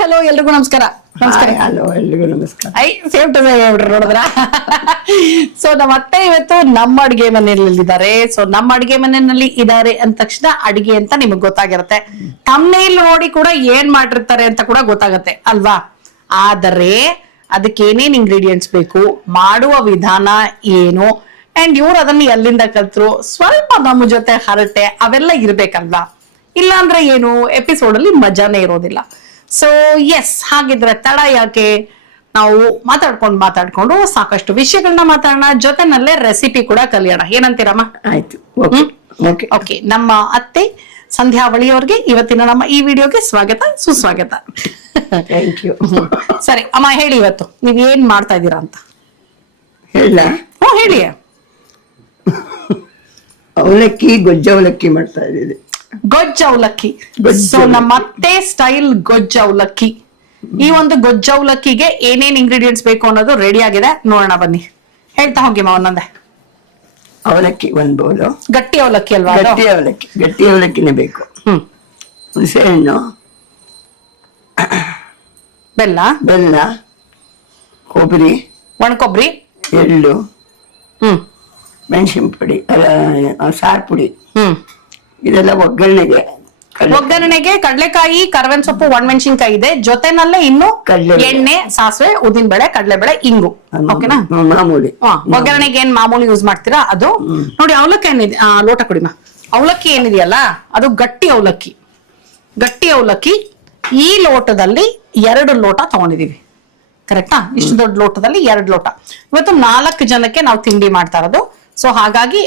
Hello ಎಲ್ರಿಗೂ ನಮಸ್ಕಾರ. ನಮಸ್ಕಾರ. ಹಲೋ ಎಲ್ರಿಗೂ ನಮಸ್ಕಾರ. ಸೇಮ್ ಟು ಸೇಮ್ ಹೇಳ್ಬಿಟ್ರು ನೋಡಿದ್ರ. ಸೊ ನಮ್ಮ ಅತ್ತೆ ಇವತ್ತು ನಮ್ಮ ಅಡಿಗೆ ಮನೆಯಲ್ಲಿದ್ದಾರೆ. ಸೊ ನಮ್ಮ ಅಡಿಗೆ ಮನೆಯಲ್ಲಿ ಇದ್ದಾರೆ ಅಂದ ತಕ್ಷಣ ಅಡಿಗೆ ಅಂತ ನಿಮಗ್ ಗೊತ್ತಾಗಿರುತ್ತೆ. ಥಂಬ್ನೇಲ್ ನೋಡಿ ಕೂಡ ಏನ್ ಮಾಡಿರ್ತಾರೆ ಅಂತ ಕೂಡ ಗೊತ್ತಾಗತ್ತೆ ಅಲ್ವಾ. ಆದರೆ ಅದಕ್ಕೆ ಏನೇನ್ ಇಂಗ್ರೀಡಿಯೆಂಟ್ಸ್ ಬೇಕು, ಮಾಡುವ ವಿಧಾನ ಏನು, ಅಂಡ್ ಇವ್ರು ಅದನ್ನ ಎಲ್ಲಿಂದ ಕಲ್ತ್ರು, ಸ್ವಲ್ಪ ನಮ್ಮ ಜೊತೆ ಹರಟೆ ಅವೆಲ್ಲ ಇರ್ಬೇಕಲ್ವಾ. ಇಲ್ಲ ಅಂದ್ರೆ ಏನು, ಎಪಿಸೋಡ್ ಅಲ್ಲಿ ಮಜಾನೇ ಇರೋದಿಲ್ಲ. ಸೊ ಎಸ್, ಹಾಗಿದ್ರೆ ತಡ ಯಾಕೆ, ನಾವು ಮಾತಾಡ್ಕೊಂಡು ಸಾಕಷ್ಟು ವಿಷಯಗಳನ್ನ ಮಾತಾಡೋಣ, ಜೊತೆನಲ್ಲೇ ರೆಸಿಪಿ ಕೂಡ ಕಲಿಯೋಣ. ಏನಂತೀರಮ್ಮ? ಆಯ್ತು. ಓಕೆ. ನಮ್ಮ ಅತ್ತೆ ಸಂಧ್ಯಾ ಬಳಿಯವ್ರಿಗೆ ಇವತ್ತಿನ ನಮ್ಮ ಈ ವಿಡಿಯೋಗೆ ಸ್ವಾಗತ, ಸುಸ್ವಾಗತ. Thank you. ಸರಿ ಅಮ್ಮ, ಹೇಳಿ ಇವತ್ತು ನೀವ್ ಏನ್ ಮಾಡ್ತಾ ಇದ್ದೀರಾ ಅಂತ. ಹೇಳ? ಹೇಳಿ. ಅವಲಕ್ಕಿ, ಗೊಜ್ಜ ಅವಲಕ್ಕಿ ಮಾಡ್ತಾ ಇದ್ದೀವಿ. ಗೊಜ್ಜ ಅವಲಕ್ಕಿ. ಸೊ ನಮ್ಮ ಅತ್ತೆ ಸ್ಟೈಲ್ ಗೊಜ್ಜ ಅವಲಕ್ಕಿ. ಈ ಒಂದು ಗೊಜ್ಜ ಅವಲಕ್ಕಿಗೆ ಏನೇನ್ ಇಂಗ್ರೀಡಿಯೆಂಟ್ಸ್ ಬೇಕು ಅನ್ನೋದು ರೆಡಿ ಆಗಿದೆ, ನೋಡೋಣ ಬನ್ನಿ. ಹೇಳ್ತಾ ಹೋಗಿಮ್ಮ ಒಂದೊಂದೇ. ಅವಲಕ್ಕಿ ಒಂದ್ ಬೌಲು. ಗಟ್ಟಿ ಅವಲಕ್ಕಿ ಅಲ್ವಾ? ಗಟ್ಟಿ ಅವಲಕ್ಕಿನೇ ಬೇಕು. ಹುಣಸೆಹಣ್ಣು, ಬೆಲ್ಲ, ಕೊಬ್ಬರಿ, ಒಣಕೊಬ್ಬರಿ, ಎಳ್ಳು, ಮೆಣಸಿನ ಪುಡಿ, ಸಾರ್ ಪುಡಿ, ಇದೆಲ್ಲ ಒಗ್ಗರಣೆಗೆ ಕಡಲೆಕಾಯಿ, ಕರ್ಬೇವಿನ ಸೊಪ್ಪು, ಒಣಮೆಣಸಿನ್ಕಾಯಿ ಇದೆ. ಜೊತೆನಲ್ಲೇ ಇನ್ನು ಎಣ್ಣೆ, ಸಾಸಿವೆ, ಉದ್ದಿನಬೇಳೆ, ಕಡಲೆಬೇಳೆ, ಇಂಗು. ಓಕೆನಾ? ಮಾಮೂಲಿ ಒಗ್ಗರಣೆಗೆ ಏನ್ ಮಾಮೂಲಿ ಯೂಸ್ ಮಾಡ್ತೀರಾ ಅದು. ನೋಡಿ ಅವಲಕ್ಕಿ ಏನಿದೆ, ಲೋಟ ಕುಡಿಮ. ಅವಲಕ್ಕಿ ಏನಿದೆಯಲ್ಲ ಅದು ಗಟ್ಟಿ ಅವಲಕ್ಕಿ. ಗಟ್ಟಿ ಅವಲಕ್ಕಿ ಈ ಲೋಟದಲ್ಲಿ 2 ಲೋಟ ತಗೊಂಡಿದೀವಿ. ಕರೆಕ್ಟಾ? ಇಷ್ಟು ದೊಡ್ಡ ಲೋಟದಲ್ಲಿ 2 ಲೋಟ. ಇವತ್ತು 4 ಜನಕ್ಕೆ ನಾವು ತಿಂಡಿ ಮಾಡ್ತಾ ಇರೋದು. ಸೊ ಹಾಗಾಗಿ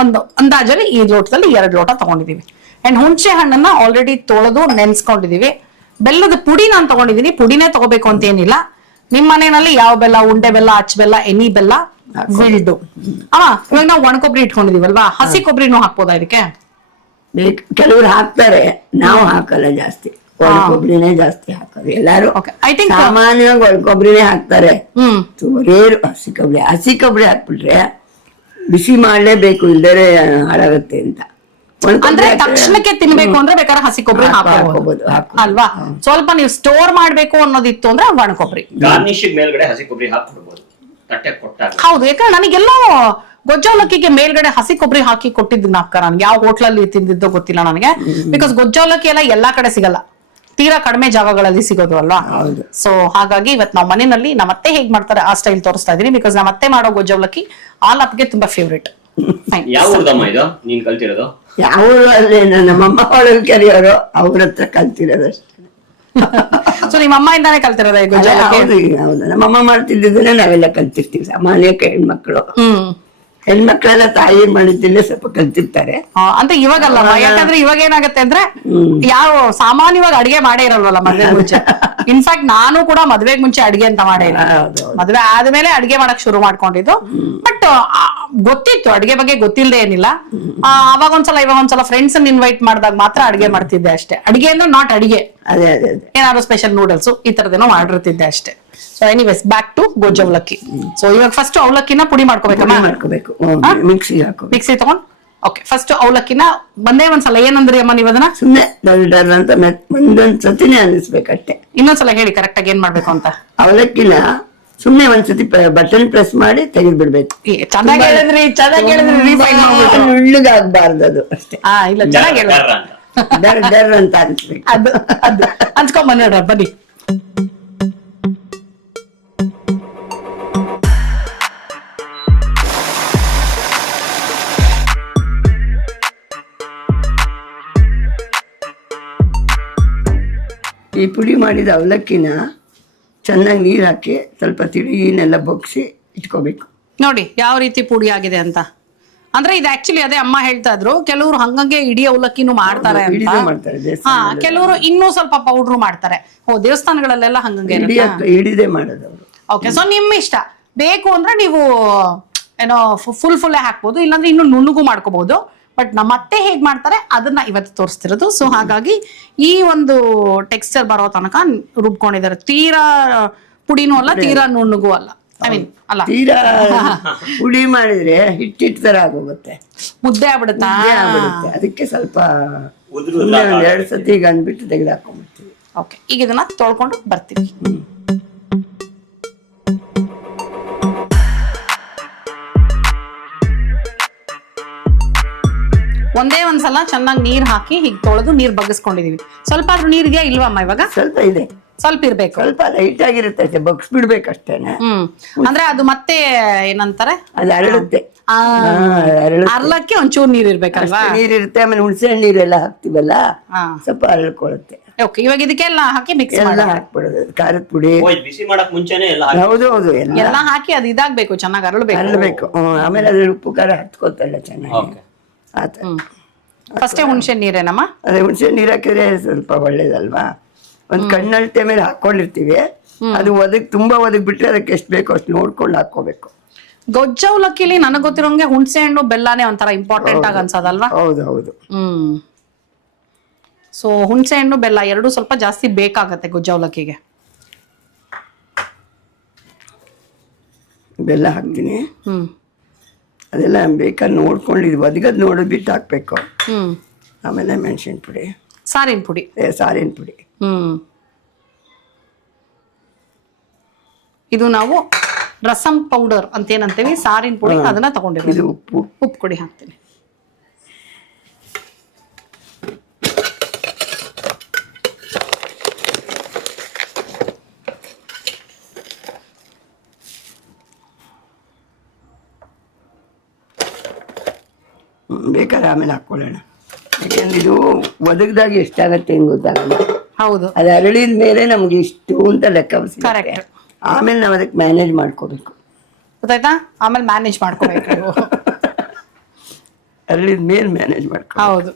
ಒಂದು ಅಂದಾಜಲ್ಲಿ ಈ ಲೋಟದಲ್ಲಿ 2 ಲೋಟ ತಗೊಂಡಿದೀವಿ. ಅಂಡ್ ಹುಣಸೆ ಹಣ್ಣನ್ನ ಆಲ್ರೆಡಿ ತೊಳೆದು ನೆನ್ಸ್ಕೊಂಡಿದೀವಿ. ಬೆಲ್ಲದ ಪುಡಿ ನಾನು ತಗೊಂಡಿದೀನಿ. ಪುಡಿನೇ ತಗೋಬೇಕು ಅಂತ ಏನಿಲ್ಲ. ನಿಮ್ ಮನೆಯಲ್ಲಿ ಯಾವ ಬೆಲ್ಲ, ಉಂಡೆ ಬೆಲ್ಲ, ಅಚ್ಚ ಬೆಲ್ಲ, ಎನಿ ಬೆಲ್ಲ, ವಿಲ್ಡು. ಇವಾಗ ನಾವು ಒಣ ಕೊಬ್ಬರಿ ಇಟ್ಕೊಂಡಿದೀವಲ್ವಾ, ಹಸಿ ಕೊಬ್ಬರಿನೂ ಹಾಕ್ಬೋದಾ ಇದಕ್ಕೆ? ಕೆಲವ್ರು ಹಾಕ್ತಾರೆ, ನಾವು ಹಾಕಲ್ಲ ಜಾಸ್ತಿ. ಒಣ ಕೊಬ್ಬರಿನೇ ಜಾಸ್ತಿ ಹಾಕೋದು ಎಲ್ಲಾರು. ಐ ಥಿಂಕ್ ಸಾಮಾನ್ಯವಾಗಿ ಒಣ ಕೊಬ್ಬರಿನೇ ಹಾಕ್ತಾರೆ. ರೇರು ಹಸಿ ಕೊಬ್ಬರಿ ಹಾಕ್ಬಿಟ್ರೆ ಬಿಸಿ ಮಾಡ್ಲೇಬೇಕು, ಇಲ್ಲದೇ ಹಾಳಾಗುತ್ತೆ ಅಂತ. ಅಂದ್ರೆ ತಕ್ಷಣಕ್ಕೆ ತಿನ್ಬೇಕು ಅಂದ್ರೆ ಬೇಕಾದ್ರೆ ಹಸಿ ಕೊಬ್ಬರಿ ಹಾಕಬಹುದು ಅಲ್ವಾ. ಸ್ವಲ್ಪ ನೀವು ಸ್ಟೋರ್ ಮಾಡ್ಬೇಕು ಅನ್ನೋದಿತ್ತು ಅಂದ್ರೆ ಒಣ ಕೊಬ್ಬರಿ ಗಾರ್ನಿಶ್ ಮೇಲ್ಗಡೆ ಹಸಿ ಕೊಬ್ಬರಿ ಹಾಕ್ಬಿಡ್ಬೋದು, ತಟ್ಟೆ ಕೊಟ್ಟಾಗ. ಹೌದು, ಯಾಕಂದ್ರೆ ನನಗೆಲ್ಲೋ ಗೊಜ್ಜ ಅವಲಕ್ಕಿಗೆ ಮೇಲ್ಗಡೆ ಹಸಿ ಕೊಬ್ಬರಿ ಹಾಕಿ ಕೊಟ್ಟಿದ್ದು ನಾಪ್ಕ. ನನ್ಗೆ ಯಾವ ಹೋಟ್ಲಲ್ಲಿ ತಿಂದಿದ್ದೋ ಗೊತ್ತಿಲ್ಲ ನನಗೆ. ಬಿಕಾಸ್ ಗೊಜ್ಜ ಅವಲಕ್ಕಿ ಎಲ್ಲಾ ಕಡೆ ಸಿಗಲ್ಲ, ತೀರಾ ಕಡಿಮೆ ಜಾಗಗಳಲ್ಲಿ ಸಿಗೋದು ಅಲ್ವಾ. ಸೊ ಹಾಗಾಗಿ ಇವತ್ತು ನಾವು ಮನೆಯಲ್ಲಿ ನಮ್ಮ ಅತ್ತೆ ಹೇಗ್ ಮಾಡ್ತಾರೆ ಆ ಸ್ಟೈಲ್ ತೋರಿಸ್ತಾ ಇದೀನಿ. ಬಿಕಾಸ್ ನಮ್ಮ ಅತ್ತೆ ಮಾಡೋ ಗೊಜ್ಜ ಅವಲಕ್ಕಿ ಆಲಪ್ಗೆ ತುಂಬಾ ಫೇವ್ರೇಟ್. ಯಾವ ಊರ್ದಮ್ಮ ಇದು ನೀನ್ ಕಲ್ತಿರೋದು? ಯಾವ ಊರಲ್ಲಿ ನಮ್ಮಮ್ಮ ಒಳಗೆ ಕರಿಯೋರು, ಅವ್ರ ಹತ್ರ ಕಲ್ತಿರೋದು ಅಷ್ಟೇ. ಸೊ ನಿಮ್ಮ ಅಮ್ಮ ಇಂದಾನೆ ಕಲ್ತಿರೋದ ಈ ಗೊಜ್ಜ ಅವಲಕ್ಕಿ? ಹೌದು, ನಮ್ಮಮ್ಮ ಮಾಡ್ತಿದ್ದದನ್ನೇ ನಾವೆಲ್ಲ ಕಲ್ತಿರ್ತೀವಿ. ಸಾಮಾನ್ಯಕ್ಕೆ ಹೆಣ್ಮಕ್ಳು ಹೆಣ್ಮಕ್ಳೆಲ್ಲ ತಾಯಿ ಮಾಡಿದ್ದಿಲ್ಲ ಸ್ವಲ್ಪ ಕಲ್ತಿರ್ತಾರೆ ಅಂತ. ಇವಾಗಲ್ಲ, ಯಾಕಂದ್ರೆ ಇವಾಗ ಏನಾಗತ್ತೆ ಅಂದ್ರೆ ಯಾವ ಸಾಮಾನ್ಯವಾಗಿ ಅಡಿಗೆ ಮಾಡೇ ಇರಲ್ವಲ್ಲ ಮದ್ವೆ ಮುಂಚೆ. ಇನ್ಫ್ಯಾಕ್ಟ್ ನಾನು ಕೂಡ ಮದ್ವೆಗ್ ಮುಂಚೆ ಅಡಿಗೆ ಅಂತ ಮಾಡೇ ಇಲ್ಲ. ಮದ್ವೆ ಆದ್ಮೇಲೆ ಅಡಿಗೆ ಮಾಡಕ್ ಶುರು ಮಾಡ್ಕೊಂಡಿದ್ದು. ಬಟ್ ಗೊತ್ತಿತ್ತು, ಅಡಿಗೆ ಬಗ್ಗೆ ಗೊತ್ತಿಲ್ಲದೆ ಏನಿಲ್ಲ. ಅವಾಗ ಒಂದ್ಸಲ ಫ್ರೆಂಡ್ಸ್ ಇನ್ವೈಟ್ ಮಾಡಿದಾಗ ಮಾತ್ರ ಅಡಿಗೆ ಮಾಡ್ತಿದ್ದೆ ಅಷ್ಟೇ. ಅಡಿಗೆ ಅಂದ್ರೆ ನಾಟ್ ಅಡಿಗೆ, ಏನಾದ್ರು ಸ್ಪೆಷಲ್ ನೂಡಲ್ಸ್ ಈ ತರದೇನೋ ಮಾಡಿರ್ತಿದ್ದೆ ಅಷ್ಟೇ. ಸೊ ಎನಿವೇಸ್, ಬ್ಯಾಕ್ ಟು ಗೊಜ್ಜ ಅವಲಕ್ಕಿ. ಸೊ ಇವಾಗ ಫಸ್ಟ್ ಅವಲಕ್ಕಿನ ಪುಡಿ ಮಾಡ್ಕೋಬೇಕು. ಮಿಕ್ಸಿ ತಗೊಂಡ್ ಓಕೆ. ಫಸ್ಟ್ ಅವಲಕ್ಕಿನ ಒಂದೇ ಒಂದ್ಸಲ ಏನಂದ್ರಿ ಅಮ್ಮ ನೀವು ಅದನ್ನ? ಸುಮ್ಮನೆ ಅಂತ ಒಂದೊಂದ್ ಸತಿನೇ ಅನ್ನಿಸ್ಬೇಕಷ್ಟೇ. ಇನ್ನೊಂದ್ಸಲ ಹೇಳಿ ಕರೆಕ್ಟ್ ಆಗಿ ಏನ್ ಮಾಡ್ಬೇಕು ಅಂತ. ಅವಲಕ್ಕಿನ ಸುಮ್ನೆ ಒಂದ್ಸತಿ ಬಟನ್ ಪ್ರೆಸ್ ಮಾಡಿ ತೆಗೆದು ಬಿಡ್ಬೇಕು. ಚೆನ್ನಾಗಿ ಹೇಳಿದ್ರಿ. ನುಣ್ಣಗಾಗ್ಬಾರ್ದು ಅದು ಅಷ್ಟೇ. ಇಲ್ಲ, ಚೆನ್ನಾಗಿ ಹೇಳಿ. ಡರ್ ಅಂತ ಅನ್ಸ್ಬೇಕು. ಅದು ಅನ್ಸ್ಕೊಂಡ್ ಬಂದ ಬನ್ನಿ. ಈ ಪುಡಿ ಮಾಡಿದ ಅವಲಕ್ಕಿನ ಚೆನ್ನಾಗಿ ನೀರು ಹಾಕಿ ಸ್ವಲ್ಪ ತಿಳಿನೆಲ್ಲ ಬಗ್ಸಿ ಇಟ್ಕೋಬೇಕು. ನೋಡಿ ಯಾವ ರೀತಿ ಪುಡಿ ಆಗಿದೆ ಅಂತ. ಅಂದ್ರೆ ಇದು ಆಕ್ಚುಲಿ ಅದೇ ಅಮ್ಮ ಹೇಳ್ತಾ ಇದ್ರು, ಕೆಲವರು ಹಂಗಂಗೆ ಇಡೀ ಅವಲಕ್ಕಿನೂ ಮಾಡ್ತಾರೆ ಅಂತ. ಕೆಲವರು ಇನ್ನೂ ಸ್ವಲ್ಪ ಪೌಡ್ರು ಮಾಡ್ತಾರೆ. ದೇವಸ್ಥಾನಗಳಲ್ಲೆಲ್ಲ ಹಂಗಂಗೆ ಇಡಿದೇ ಮಾಡೋದು ಅವರು. ಓಕೆ. ಸೊ ನಿಮ್ ಇಷ್ಟ. ಬೇಕು ಅಂದ್ರೆ ನೀವು ಏನೋ ಫುಲ್ ಹಾಕ್ಬೋದು, ಇಲ್ಲಾಂದ್ರೆ ಇನ್ನು ನುಣ್ಣಗೂ ಮಾಡ್ಕೋಬಹುದು. ಬಟ್ ನಮ್ಮ ಅತ್ತೆ ಹೇಗ್ ಮಾಡ್ತಾರೆ ಅದನ್ನ ಇವತ್ತು ತೋರಿಸ್ತಿರೋದು. ಸೊ ಹಾಗಾಗಿ ಈ ಒಂದು ಟೆಕ್ಸ್ಚರ್ ಬರೋ ತನಕ ರುಬ್ಕೊಂಡಿದ್ದಾರೆ. ತೀರಾ ಪುಡಿನೂ ಅಲ್ಲ, ತೀರಾ ನುಣ್ಣಗೂ ಅಲ್ಲ. ಐ ಮೀನ್ ಅಲ್ಲ, ತೀರಾ ಪುಡಿ ಮಾಡಿದ್ರೆ ಹಿಟ್ಟಿಟ್ಟು ತರ ಆಗೋಗುತ್ತೆ, ಮುದ್ದೆ ಆಗ್ಬಿಡುತ್ತೆ. ಅದಕ್ಕೆ ಸ್ವಲ್ಪ 2 ಸತಿ ಅಂದ್ಬಿಟ್ಟು ತೆಗೆದಾಕೊಂಡ್ಬಿಡ್ತೀವಿ. ಓಕೆ, ಈಗ ಇದನ್ನ ತೊಳ್ಕೊಂಡು ಬರ್ತೀವಿ. ಒಂದೇ ಒಂದ್ಸಲ ಚೆನ್ನಾಗಿ ನೀರ್ ಹಾಕಿ ಹೀಗೆ ತೊಳೆದು ನೀರ್ ಬಗ್ಗಿಸ್ಕೊಂಡಿದೀವಿ. ಸ್ವಲ್ಪ ಆದ್ರೂ ನೀರಿಗೆ ಇಲ್ವಮ್ಮ ಇವಾಗ? ಸ್ವಲ್ಪ ಇದೆ, ಸ್ವಲ್ಪ ಇರ್ಬೇಕು, ಸ್ವಲ್ಪ ಲೈಟ್ ಆಗಿರುತ್ತೆ ಅಷ್ಟೇ, ಬಗ್ಸ್ ಬಿಡ್ಬೇಕಷ್ಟೇನೆ. ಅಂದ್ರೆ ಅದು ಮತ್ತೆ ಏನಂತಾರೆ, ಅದು ಅರಳುತ್ತೆ. ಅರ್ಲಕ್ಕೆ ಒಂಚೂರು ನೀರ್ ಇರ್ಬೇಕಲ್ವಾ? ನೀರಿರುತ್ತೆ. ಆಮೇಲೆ ಹುಣಸೆ ಹಣ್ಣು ನೀರೆಲ್ಲ ಹಾಕ್ತಿವಲ್ಲ, ಸ್ವಲ್ಪ ಅರಳ್ಕೊಳ್ಳುತ್ತೆ. ಓಕೆ, ಇವಾಗ ಇದಕ್ಕೆಲ್ಲ ಹಾಕಿ ಮಿಕ್ಸ್ ಎಲ್ಲ ಹಾಕ್ಬಿಡೋದು. ಖಾರದ ಪುಡಿ ಬಿಸಿ ಮಾಡಕ್ ಮುಂಚೆನೆ ಎಲ್ಲ ಹೌದು ಹೌದು ಎಲ್ಲ ಹಾಕಿ ಅದು ಇದಾಗ್ಬೇಕು, ಚೆನ್ನಾಗಿ ಅರಳ್ಬೇಕು. ಆಮೇಲೆ ಅದ್ರ ಉಪ್ಪು ಖಾರ ಹತ್ಕೋತಲ್ಲ ಚೆನ್ನಾಗಿ. ಆತ ಫಸ್ಟೇ ಹುಣಸೆ ನೀರೇನಮ್ಮ? ಅದೇ ಹುಣಸೆ ನೀರ್ ಹಾಕಿದ್ರೆ ಸ್ವಲ್ಪ ಒಳ್ಳೇದಲ್ವಾ. ಒಂದ್ ಕಣ್ಣಲ್ಟೆ ಮೇಲೆ ಹಾಕೊಂಡಿರ್ತೀವಿ, ಅದು ತುಂಬಾ ಒದಗ್ ಬಿಟ್ರೆ ಅದಕ್ಕೆ ಎಷ್ಟು ಬೇಕೋ ಅಷ್ಟು ನೋಡ್ಕೊಂಡು ಹಾಕೋಬೇಕು. ಗೊಜ್ಜ ಅವಲಕ್ಕಿಲಿ ನನಗ್ ಗೊತ್ತಿರೋಂಗೆ ಹುಣಸೆ ಹಣ್ಣು ಬೆಲ್ಲನೇ ಒಂಥರ ಇಂಪಾರ್ಟೆಂಟ್ ಆಗಿ ಅನ್ಸೋದಲ್ವಾ? ಹೌದು ಹೌದು. ಸೊ ಹುಣಸೆ ಹಣ್ಣು ಬೆಲ್ಲ ಎರಡು ಸ್ವಲ್ಪ ಜಾಸ್ತಿ ಬೇಕಾಗತ್ತೆ ಗೊಜ್ಜ ಅವಲಕ್ಕಿಗೆ. ಬೆಲ್ಲ ಹಾಕ್ತೀನಿ. ಅದೆಲ್ಲ ಬೇಕಾದ್ರೆ ನೋಡ್ಕೊಂಡು ಇದು ಒದಗದ್ ನೋಡ್ಬಿಟ್ಟು ಹಾಕ್ಬೇಕು. ಆಮೇಲೆ ಮೆಣಸಿನ ಪುಡಿ, ಸಾರಿನ ಪುಡಿ, ಸಾರಿನ ಪುಡಿ. ಇದು ನಾವು ರಸಂ ಪೌಡರ್ ಅಂತ ಏನಂತೀವಿ, ಸಾರಿನ ಪುಡಿ, ಅದನ್ನ ತಗೊಂಡಿದ್ದೀವಿ. ಇದು ಉಪ್ಪು, ಉಪ್ಪು ಪುಡಿ ಹಾಕ್ತೀನಿ. ಬೇಕಾದ್ರೆ ಆಮೇಲೆ ಹಾಕೊಳ್ಳೋಣ. ಯಾಕಂದ್ರೆ ಇದು ಒದಗದಾಗ ಎಷ್ಟಾಗತ್ತೆ ಹೆಂಗ್ ಗೊತ್ತಾಗಲ್ಲ. ಹೌದು, ಅದು ಅರಳಿದ ಮೇಲೆ ನಮ್ಗೆ ಇಷ್ಟು ಅಂತ ಲೆಕ್ಕ ಸಿಗುತ್ತೆ. ಕರೆಕ್ಟ್. ಆಮೇಲೆ ನಾವು ಅದಕ್ಕೆ ಮ್ಯಾನೇಜ್ ಮಾಡ್ಕೋಬೇಕು, ಗೊತ್ತಾಯ್ತಾ? ಆಮೇಲೆ ಮ್ಯಾನೇಜ್ ಮಾಡ್ಕೋಬೇಕು. ಅರಳಿದ ಮೇಲೆ ಮ್ಯಾನೇಜ್ ಮಾಡ್ಕೊ. ಹೌದು,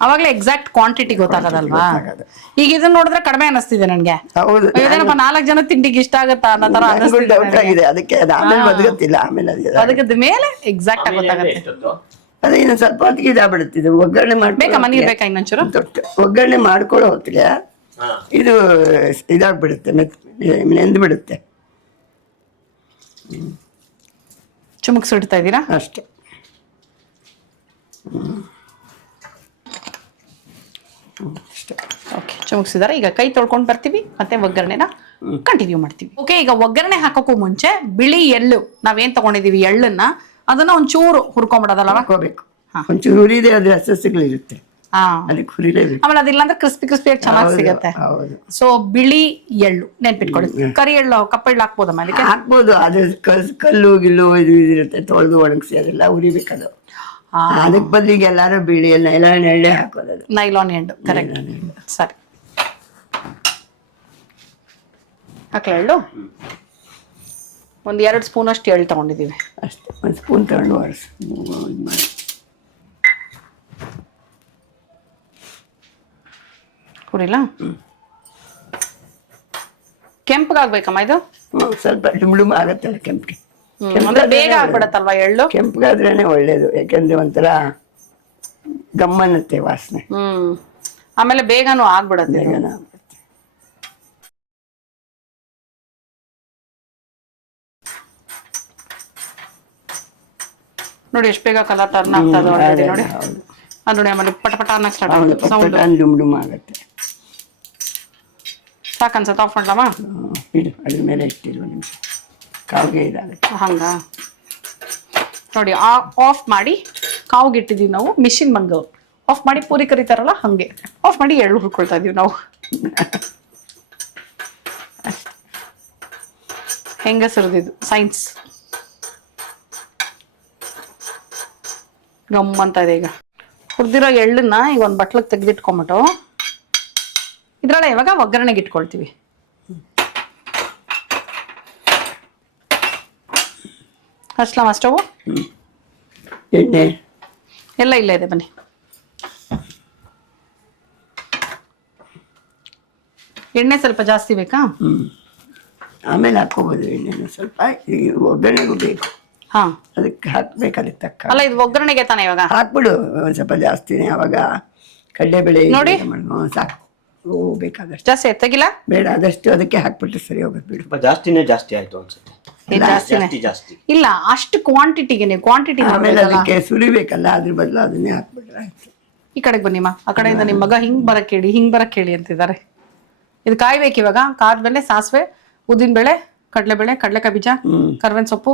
ಅವಾಗಲೇ ಎಕ್ಸಾಕ್ಟ್ ಕ್ವಾಂಟಿಟಿ ಗೊತ್ತಾಗದಲ್ವಾ? ಈಗ ಇದನ್ನ ನೋಡಿದ್ರೆ ಕಡಿಮೆ ಅನಿಸ್ತಿದೆ ನನ್ಗೆ. ಹೌದು, ಇದೇನಪ್ಪ 4 ಜನ ತಿಂಡಿಗೆ ಇಷ್ಟ ಆಗತ್ತಾ ಅನ್ನೋ ತರ ಡೌಟ್ ಆಗಿದೆ. ಅದಕ್ಕೆ ಅದು ಆಮೇಲೆ ಒದಗತ್ತಿಲ್ಲ, ಆಮೇಲೆ ಅದಕ್ಕದ ಮೇಲೆ ಎಕ್ಸಾಕ್ಟ್ ಆಗಿ ಗೊತ್ತಾಗತ್ತೆ. ಅದೇ ಇನ್ನೊಂದು ಸ್ವಲ್ಪ ಹೊತ್ತಿಗೆ ಇದಾಗ್ಬಿಡುತ್ತಿದ್ದು. ಒಗ್ಗರಣೆ ಬೇಕಾ ಮನೆ ಬೇಕಾ ಇನ್ನೊಂಚೂರು? ಒಗ್ಗರಣೆ ಮಾಡ್ಕೊಳ್ಳೋ ಹೊತ್ತಿಗೆ ಇದು ಇದಾಗ್ಬಿಡುತ್ತೆ, ನೆಂದು ಬಿಡುತ್ತೆ. ಚುಮುಕ್ಸ್ ಇಡ್ತಾ ಇದ್ದೀರಾ ಅಷ್ಟೇ. ಅಷ್ಟೇ. ಓಕೆ, ಚುಮುಕ್ಸಿದಾರೆ. ಈಗ ಕೈ ತೊಳ್ಕೊಂಡು ಬರ್ತೀವಿ, ಮತ್ತೆ ಒಗ್ಗರಣೆನ ಕಂಟಿನ್ಯೂ ಮಾಡ್ತೀವಿ. ಓಕೆ, ಈಗ ಒಗ್ಗರಣೆ ಹಾಕೋಕ್ಕೂ ಮುಂಚೆ ಬಿಳಿ ಎಳ್ಳು ನಾವೇನ್ ತಗೊಂಡಿದೀವಿ, ಎಳ್ಳನ್ನ ಅದನ್ನ ಒಂಚೂರು ಹುರ್ಕೊಂಡ್ಬಿಡೋದಲ್ಲ? ಹಾಕೋಬೇಕು. ಒಂಚೂರು ಹುರಿದೆ, ಅದ್ರ ಹಸಗಳಿರುತ್ತೆ, ಅದಕ್ಕೆ ಹುರಿಲೇಬೇಕು. ಆಮೇಲೆ ಅದಿಲ್ಲ ಅಂದ್ರೆ ಕ್ರಿಸ್ಪಿ ಕ್ರಿಸ್ಪಿಯಾಗಿ ಚೆನ್ನಾಗಿ ಸಿಗುತ್ತೆ. ಸೊ ಬಿಳಿ ಎಳ್ಳು ನೆನ್ಪಿಟ್ಕೊಳ್ಳಿ. ಕರಿ ಎಳ್ಳು, ಕಪ್ಪೆಳ್ಳು ಹಾಕ್ಬೋದಮ್ಮ ಅದಕ್ಕೆ? ಹಾಕ್ಬೋದು. ಅದು ಕಲ್ಲು ಗಿಲ್ಲು ಇದು ಇರುತ್ತೆ, ತೊಳೆದು ಒಣಗಿಸಿ ಅದೆಲ್ಲ ಉರಿಬೇಕದು. ಅದಕ್ಕೆ ಬದಲಿಗೆ ಎಲ್ಲಾರು ಬಿಳಿ ನೈಲಾನ್ ಎಣ್ಣೆ ಹಾಕೋದು. ನೈಲಾನ್ ಎಳ್ಳು, ಕರೆಕ್ಟ್. ಸರಿ, ಹಾಕ್ಲ ಎಳ್ಳು. ಒಂದು 2 ಸ್ಪೂನ್ ಅಷ್ಟು ಎಳ್ಳು ತಗೊಂಡಿದೀವಿ ಅಷ್ಟೇ. 1 ಸ್ಪೂನ್ ತಗೊಂಡು ಹುರಿಲ್ಲ. ಕೆಂಪಗಾಗ್ಬೇಕಮ್ಮ ಇದು? ಸ್ವಲ್ಪ ಡುಮ್ ಆಗತ್ತಲ್ಲ ಕೆಂಪಿಗೆ. ಅಂದ್ರೆ ಬೇಗ ಆಗ್ಬಿಡತ್ತಲ್ವಾ ಎಳ್ಳು? ಕೆಂಪಗಾದ್ರೇನೆ ಒಳ್ಳೇದು, ಯಾಕಂದ್ರೆ ಒಂಥರ ಗಮ್ಮನ್ನತ್ತೆ ವಾಸನೆ. ಆಮೇಲೆ ಬೇಗನೂ ಆಗ್ಬಿಡತ್ತೆ. ನೋಡಿ ಎಷ್ಟು ಬೇಗ ಕಲರ್ ಟರ್ನ್ ಆಗ್ತದೆ ಆಲ್ರೆಡಿ. ನೋಡಿ ಅದು ನೋಡಿ, ಆಮೇಲೆ ಪಟಪಟ ಅನ್ನಕ್ಕೆ ಸ್ಟಾರ್ಟ್ ಆಗುತ್ತೆ ಸೌಂಡ್. ಡುಮ್ ಆಗುತ್ತೆ. ಸಾಕನ್ಸತ್ತೆ? ಆಫ್ ಮಾಡ್ಲಮ್ಮ? ಇಡು, ಅದ್ರ ಮೇಲೆ ಇಟ್ಟಿರುವ ನಿಮಿಷ ಕಾವಿಗೆ ಇದಾಗುತ್ತೆ. ಹಂಗ ನೋಡಿ, ಆಫ್ ಮಾಡಿ ಕಾವ್ಗೆ ಇಟ್ಟಿದೀವಿ ನಾವು. ಮಿಷಿನ್ ಮಂಗ ಆಫ್ ಮಾಡಿ ಪೂರಿ ಕರಿತಾರಲ್ಲ ಹಂಗೆ ಆಫ್ ಮಾಡಿ ಎಳ್ಳು ಹುರ್ಕೊಳ್ತಾ ಇದೀವಿ ನಾವು. ಹೆಂಗಸರದಿದು ಸೈನ್ಸ್ ಗಮ್ಮಂತ ಇದೆ. ಈಗ ಹುರಿದಿರೋ ಎಳ್ಳನ್ನ ಈಗ ಒಂದು ಬಟ್ಲಕ್ಕೆ ತೆಗೆದಿಟ್ಕೊಂಬಿಟ್ಟು ಇದ್ರೊಳಗೆ ಇವಾಗ ಒಗ್ಗರಣೆಗೆ ಇಟ್ಕೊಳ್ತೀವಿ. ಹಚ್ಲಮ್ಮ ಸ್ಟವ್? ಎಣ್ಣೆ ಎಲ್ಲ ಇಲ್ಲ ಇದೆ, ಬನ್ನಿ. ಎಣ್ಣೆ ಸ್ವಲ್ಪ ಜಾಸ್ತಿ ಬೇಕಾ? ಆಮೇಲೆ ಹಾಕೋಬಹುದು ಎಣ್ಣೆನ ಸ್ವಲ್ಪ. ಒಗ್ಗರಣೆಗೂ ಬೇಕು, ಅದಕ್ಕೆ ಹಾಕ್ಬೇಕು. ಅದಕ್ಕೆ ತಕ್ಕ ಅಲ್ಲ, ಇದು ಒಗ್ಗರಣೆಗೆ ತಾನೆ ಇವಾಗ ಹಾಕ್ಬಿಡು ಒಂದ್ ಸ್ವಲ್ಪ ಜಾಸ್ತಿನೇ. ಅವಾಗ ಕಡಲೆಬೇಳೆ ನೋಡಿ ಸಾಕು. ಬೇಕಾದಷ್ಟು ಜಾಸ್ತಿ ತೆಗಿಲ್ಲ, ಬೇಡ ಆದಷ್ಟು ಅದಕ್ಕೆ ಹಾಕ್ಬಿಟ್ಟು ಸರಿ ಹೋಗುತ್ತೆ. ಬಿಡು, ಜಾಸ್ತಿನೇ ಜಾಸ್ತಿ ಆಯ್ತು ಅನ್ಸುತ್ತೆ. ಜಾಸ್ತಿ ಇಲ್ಲ, ಅಷ್ಟು ಕ್ವಾಂಟಿಟಿಗೆ ನೀವು ಕ್ವಾಂಟಿಟಿ. ಆಮೇಲೆ ಅದಕ್ಕೆ ಸುರಿಬೇಕಲ್ಲ, ಅದ್ರ ಬದಲು ಅದನ್ನೇ ಹಾಕ್ಬಿಟ್ರೆ ಆಯ್ತು. ಈ ಕಡೆಗೆ ಬನ್ನಿಮ್ಮ. ಆ ಕಡೆಯಿಂದ ನಿಮ್ಮ ಮಗ ಹಿಂಗ್ ಬರಕ್ ಹೇಳಿ ಅಂತಿದ್ದಾರೆ. ಇದು ಕಾಯ್ಬೇಕು ಇವಾಗ. ಕಾದ್ಮೇಲೆ ಸಾಸಿವೆ, ಉದ್ದಿನಬೇಳೆ, ಕಡಲೆಬೇಳೆ, ಕಡಲೆಕಾಯಿ ಬೀಜ, ಕರ್ಬೇವಿನ ಸೊಪ್ಪು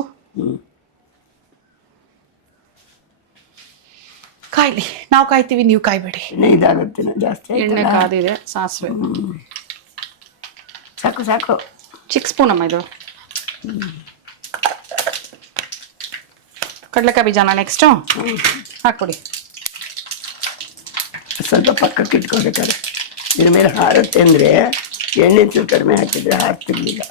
ಕಾಯ್ಲಿ. ನಾವು ಕಾಯ್ತೀವಿ, ನೀವು ಕಾಯ್ಬೇಡಿ. ಎಣ್ಣೆ ಇದಾಗುತ್ತೆ ಜಾಸ್ತಿ. ಎಣ್ಣೆ ಕಾದಿದೆ. ಸಾಸಿವೆ ಸಾಕು ಸಾಕು. ಚಿಕ್ಕ ಸ್ಪೂನ್ ಅಮ್ಮ ಇದು. ಕಡಲೆಕಾಯಿ ಬೀಜನ ನೆಕ್ಸ್ಟು ಹಾಕ್ಕೊಡಿ. ಸ್ವಲ್ಪ ಪಕ್ಕಕ್ಕೆ ಇಟ್ಕೋಬೇಕಾದ್ರೆ ಇದ್ರ ಮೇಲೆ ಹಾರುತ್ತೆ ಅಂದರೆ ಎಣ್ಣೆ ಚೂರು ಕಡಿಮೆ ಹಾಕಿದ್ರೆ ಹಾಕ್ತಿರ್ಲಿಲ್ಲ.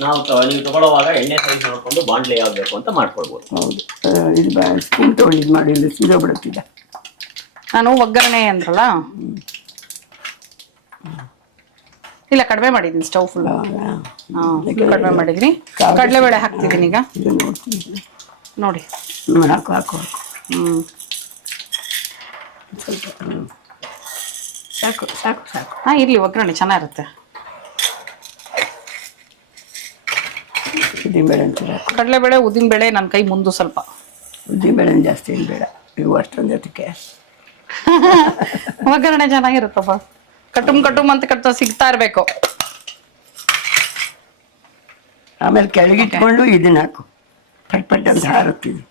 ನೀವು ತಗೊಳ್ಳುವಾಗ ಎಣ್ಣೆ ಸೈಜ್ ನೋಡ್ಕೊಂಡು ಬಾಂಡ್ಲಿ ಯಾವ್ದು ಬೇಕು ಅಂತ ಮಾಡ್ಕೊಳ್ಬೋದು. ಹೌದು. ಇದು ಸ್ಪೂನ್ ತೊಗೊಂಡು ಇದು ಮಾಡಿ ಇಲ್ಲಿ ಸೀದಾ ಬಿಡುತ್ತಿಲ್ಲ. ನಾನು ಒಗ್ಗರಣೆ ಅಂದ್ರಲ್ಲ, ಇಲ್ಲ ಕಡಿಮೆ ಮಾಡಿದ್ದೀನಿ ಸ್ಟವ್ ಫುಲ್. ಕಡಿಮೆ ಮಾಡಿದ್ರಿ. ಕಡಲೆಬೇಳೆ ಹಾಕ್ತಿದ್ದೀನಿ ಈಗ. ಇದು ನೋಡ್ತೀನಿ ನೋಡಿ. ಹಾಕು ಹಾಕು ಹಾಕು. ಸ್ವಲ್ಪ ಸಾಕು ಸಾಕು ಸಾಕು. ಇರ್ಲಿ, ಒಗ್ಗರಣೆ ಚೆನ್ನಾಗಿರುತ್ತೆ. ಉದ್ದಿನಬೇಳೆ ಅಂತೀರ? ಕಡಲೆಬೇಳೆ, ಉದ್ದಿನಬೇಳೆ ನನ್ನ ಕೈ ಮುಂದು ಸ್ವಲ್ಪ. ಉದ್ದಿನಬೇಳೆ ಜಾಸ್ತಿ ಏನು ಬೇಡ, ಇವು ಅಷ್ಟೊಂದು ಅದಕ್ಕೆ. ಒಗ್ಗರಣೆ ಚೆನ್ನಾಗಿರುತ್ತಪ್ಪ. ಕಟುಮ್ ಅಂತ ಕಟ್ಟ ಸಿಗ್ತಾ ಇರಬೇಕು. ಆಮೇಲೆ ಕೆಳಗಿಟ್ಕೊಂಡು ಇದನ್ನ ಹಾಕು, ಪಟ್ ಪಟ್ ಅಂತ ಹಾರುತ್ತಿದ್ದು.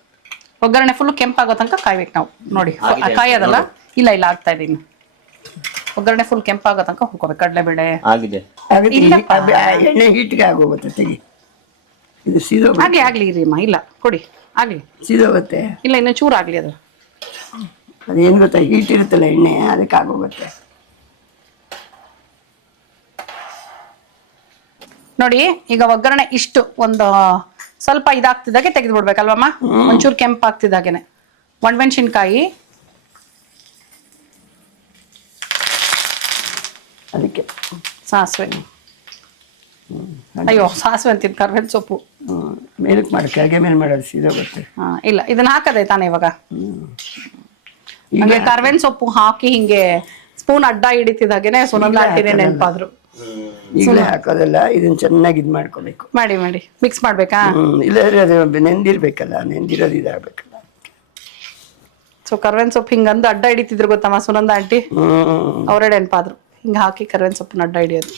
ಒಗ್ಗರಣೆ ಫುಲ್ ಕೆಂಪಾಗೋ ತನಕ ಕಾಯ್ಬೇಕು ನಾವು. ನೋಡಿ ಕಾಯೋದಲ್ಲ, ಇಲ್ಲ ಆಗ್ತಾ ಇದ್ದೀನಿ. ಒಗ್ಗರಣೆ ಫುಲ್ ಕೆಂಪಾಗೋ ತನಕ ಹುರ್ಕೋಬೇಕು. ಕಡಲೆಬೇಳೆ ಆಗಿದೆ. ಎಣ್ಣೆ ಹೀಟ್ಗೆ ಆಗೋಗುತ್ತೆ. ತೆಗಿ, ಇದು ಸೀದೋಗುತ್ತೆ. ಆಗ್ಲಿ ಇರಿ ಅಮ್ಮ. ಇಲ್ಲ ಕೊಡಿ, ಆಗ್ಲಿ. ಸೀದೋಗುತ್ತೆ. ಇಲ್ಲ ಇನ್ನು ಚೂರು ಆಗ್ಲಿ. ಅದು ಅದೇನು ಗೊತ್ತಾ, ಹೀಟ್ ಇರುತ್ತಲ್ಲ ಎಣ್ಣೆ, ಅದಕ್ಕೆ ಆಗೋಗುತ್ತೆ. ನೋಡಿ ಈಗ ಒಗ್ಗರಣೆ ಇಷ್ಟು ಒಂದು ಸ್ವಲ್ಪ ಇದಾಗ್ತಿದ್ದಾಗೆ ತೆಗೆದು ಬಿಡ್ಬೇಕಲ್ವಮ್ಮ. ಒಂಚೂರು ಕೆಂಪಾಗ್ತಿದ್ದಾಗೇನೆ ಒಣಮೆಣಸಿನ್ಕಾಯಿ, ಅದಕ್ಕೆ ಸಾಸಿವೆ. ಅಯ್ಯೋ ಸಾಸಿವೆ ಅಂತೀನಿ, ಕರ್ಬೇವಿನ ಸೊಪ್ಪು. ಮೇಲಕ್ಕೆ ಮಾಡಿ, ಕೆಳಗೆ ಮೇಲೆ ಮಾಡೋದು ಸೀದೋಗುತ್ತೆ. ಇಲ್ಲ ಇದನ್ನ ಹಾಕದೆ ತಾನೆ ಇವಾಗ. ಹಂಗೆ ಕರ್ಬೇವಿನ ಸೊಪ್ಪು ಹಾಕಿ ಹಿಂಗೆ ಸ್ಪೂನ್ ಅಡ್ಡ ಹಿಡಿತಿದ್ದಾಗೇನೆ ಸುನಂದ ಆಂಟಿನೇ ನೆನಪಾದ್ರು. ಈಗಲೇ ಹಾಕೋದಲ್ಲ, ಇದನ್ನ ಚೆನ್ನಾಗಿ ಇದು ಮಾಡ್ಕೋಬೇಕು. ಮಾಡಿ ಮಿಕ್ಸ್ ಮಾಡ್ಬೇಕಾ? ಇಲ್ಲಾಂದ್ರೆ ಅದು ನೆಂದಿರ್ಬೇಕಲ್ಲ, ನೆಂದಿರೋದು ಇದಾಗಬೇಕಲ್ಲ. ಸೊ ಕರ್ಬೇವಿನ ಸೊಪ್ಪು ಹಿಂಗಂದು ಅಡ್ಡ ಹಿಡಿತಿದ್ರು ಗೊತ್ತಮ್ಮ ಸುನಂದ ಆಂಟಿ, ಅವರೇ ನೆನಪಾದ್ರು. ಹಿಂಗೆ ಹಾಕಿ ಕರ್ಬೇವಿನ ಸೊಪ್ಪನ್ನ ಅಡ್ಡ ಹಿಡಿಯೋದು.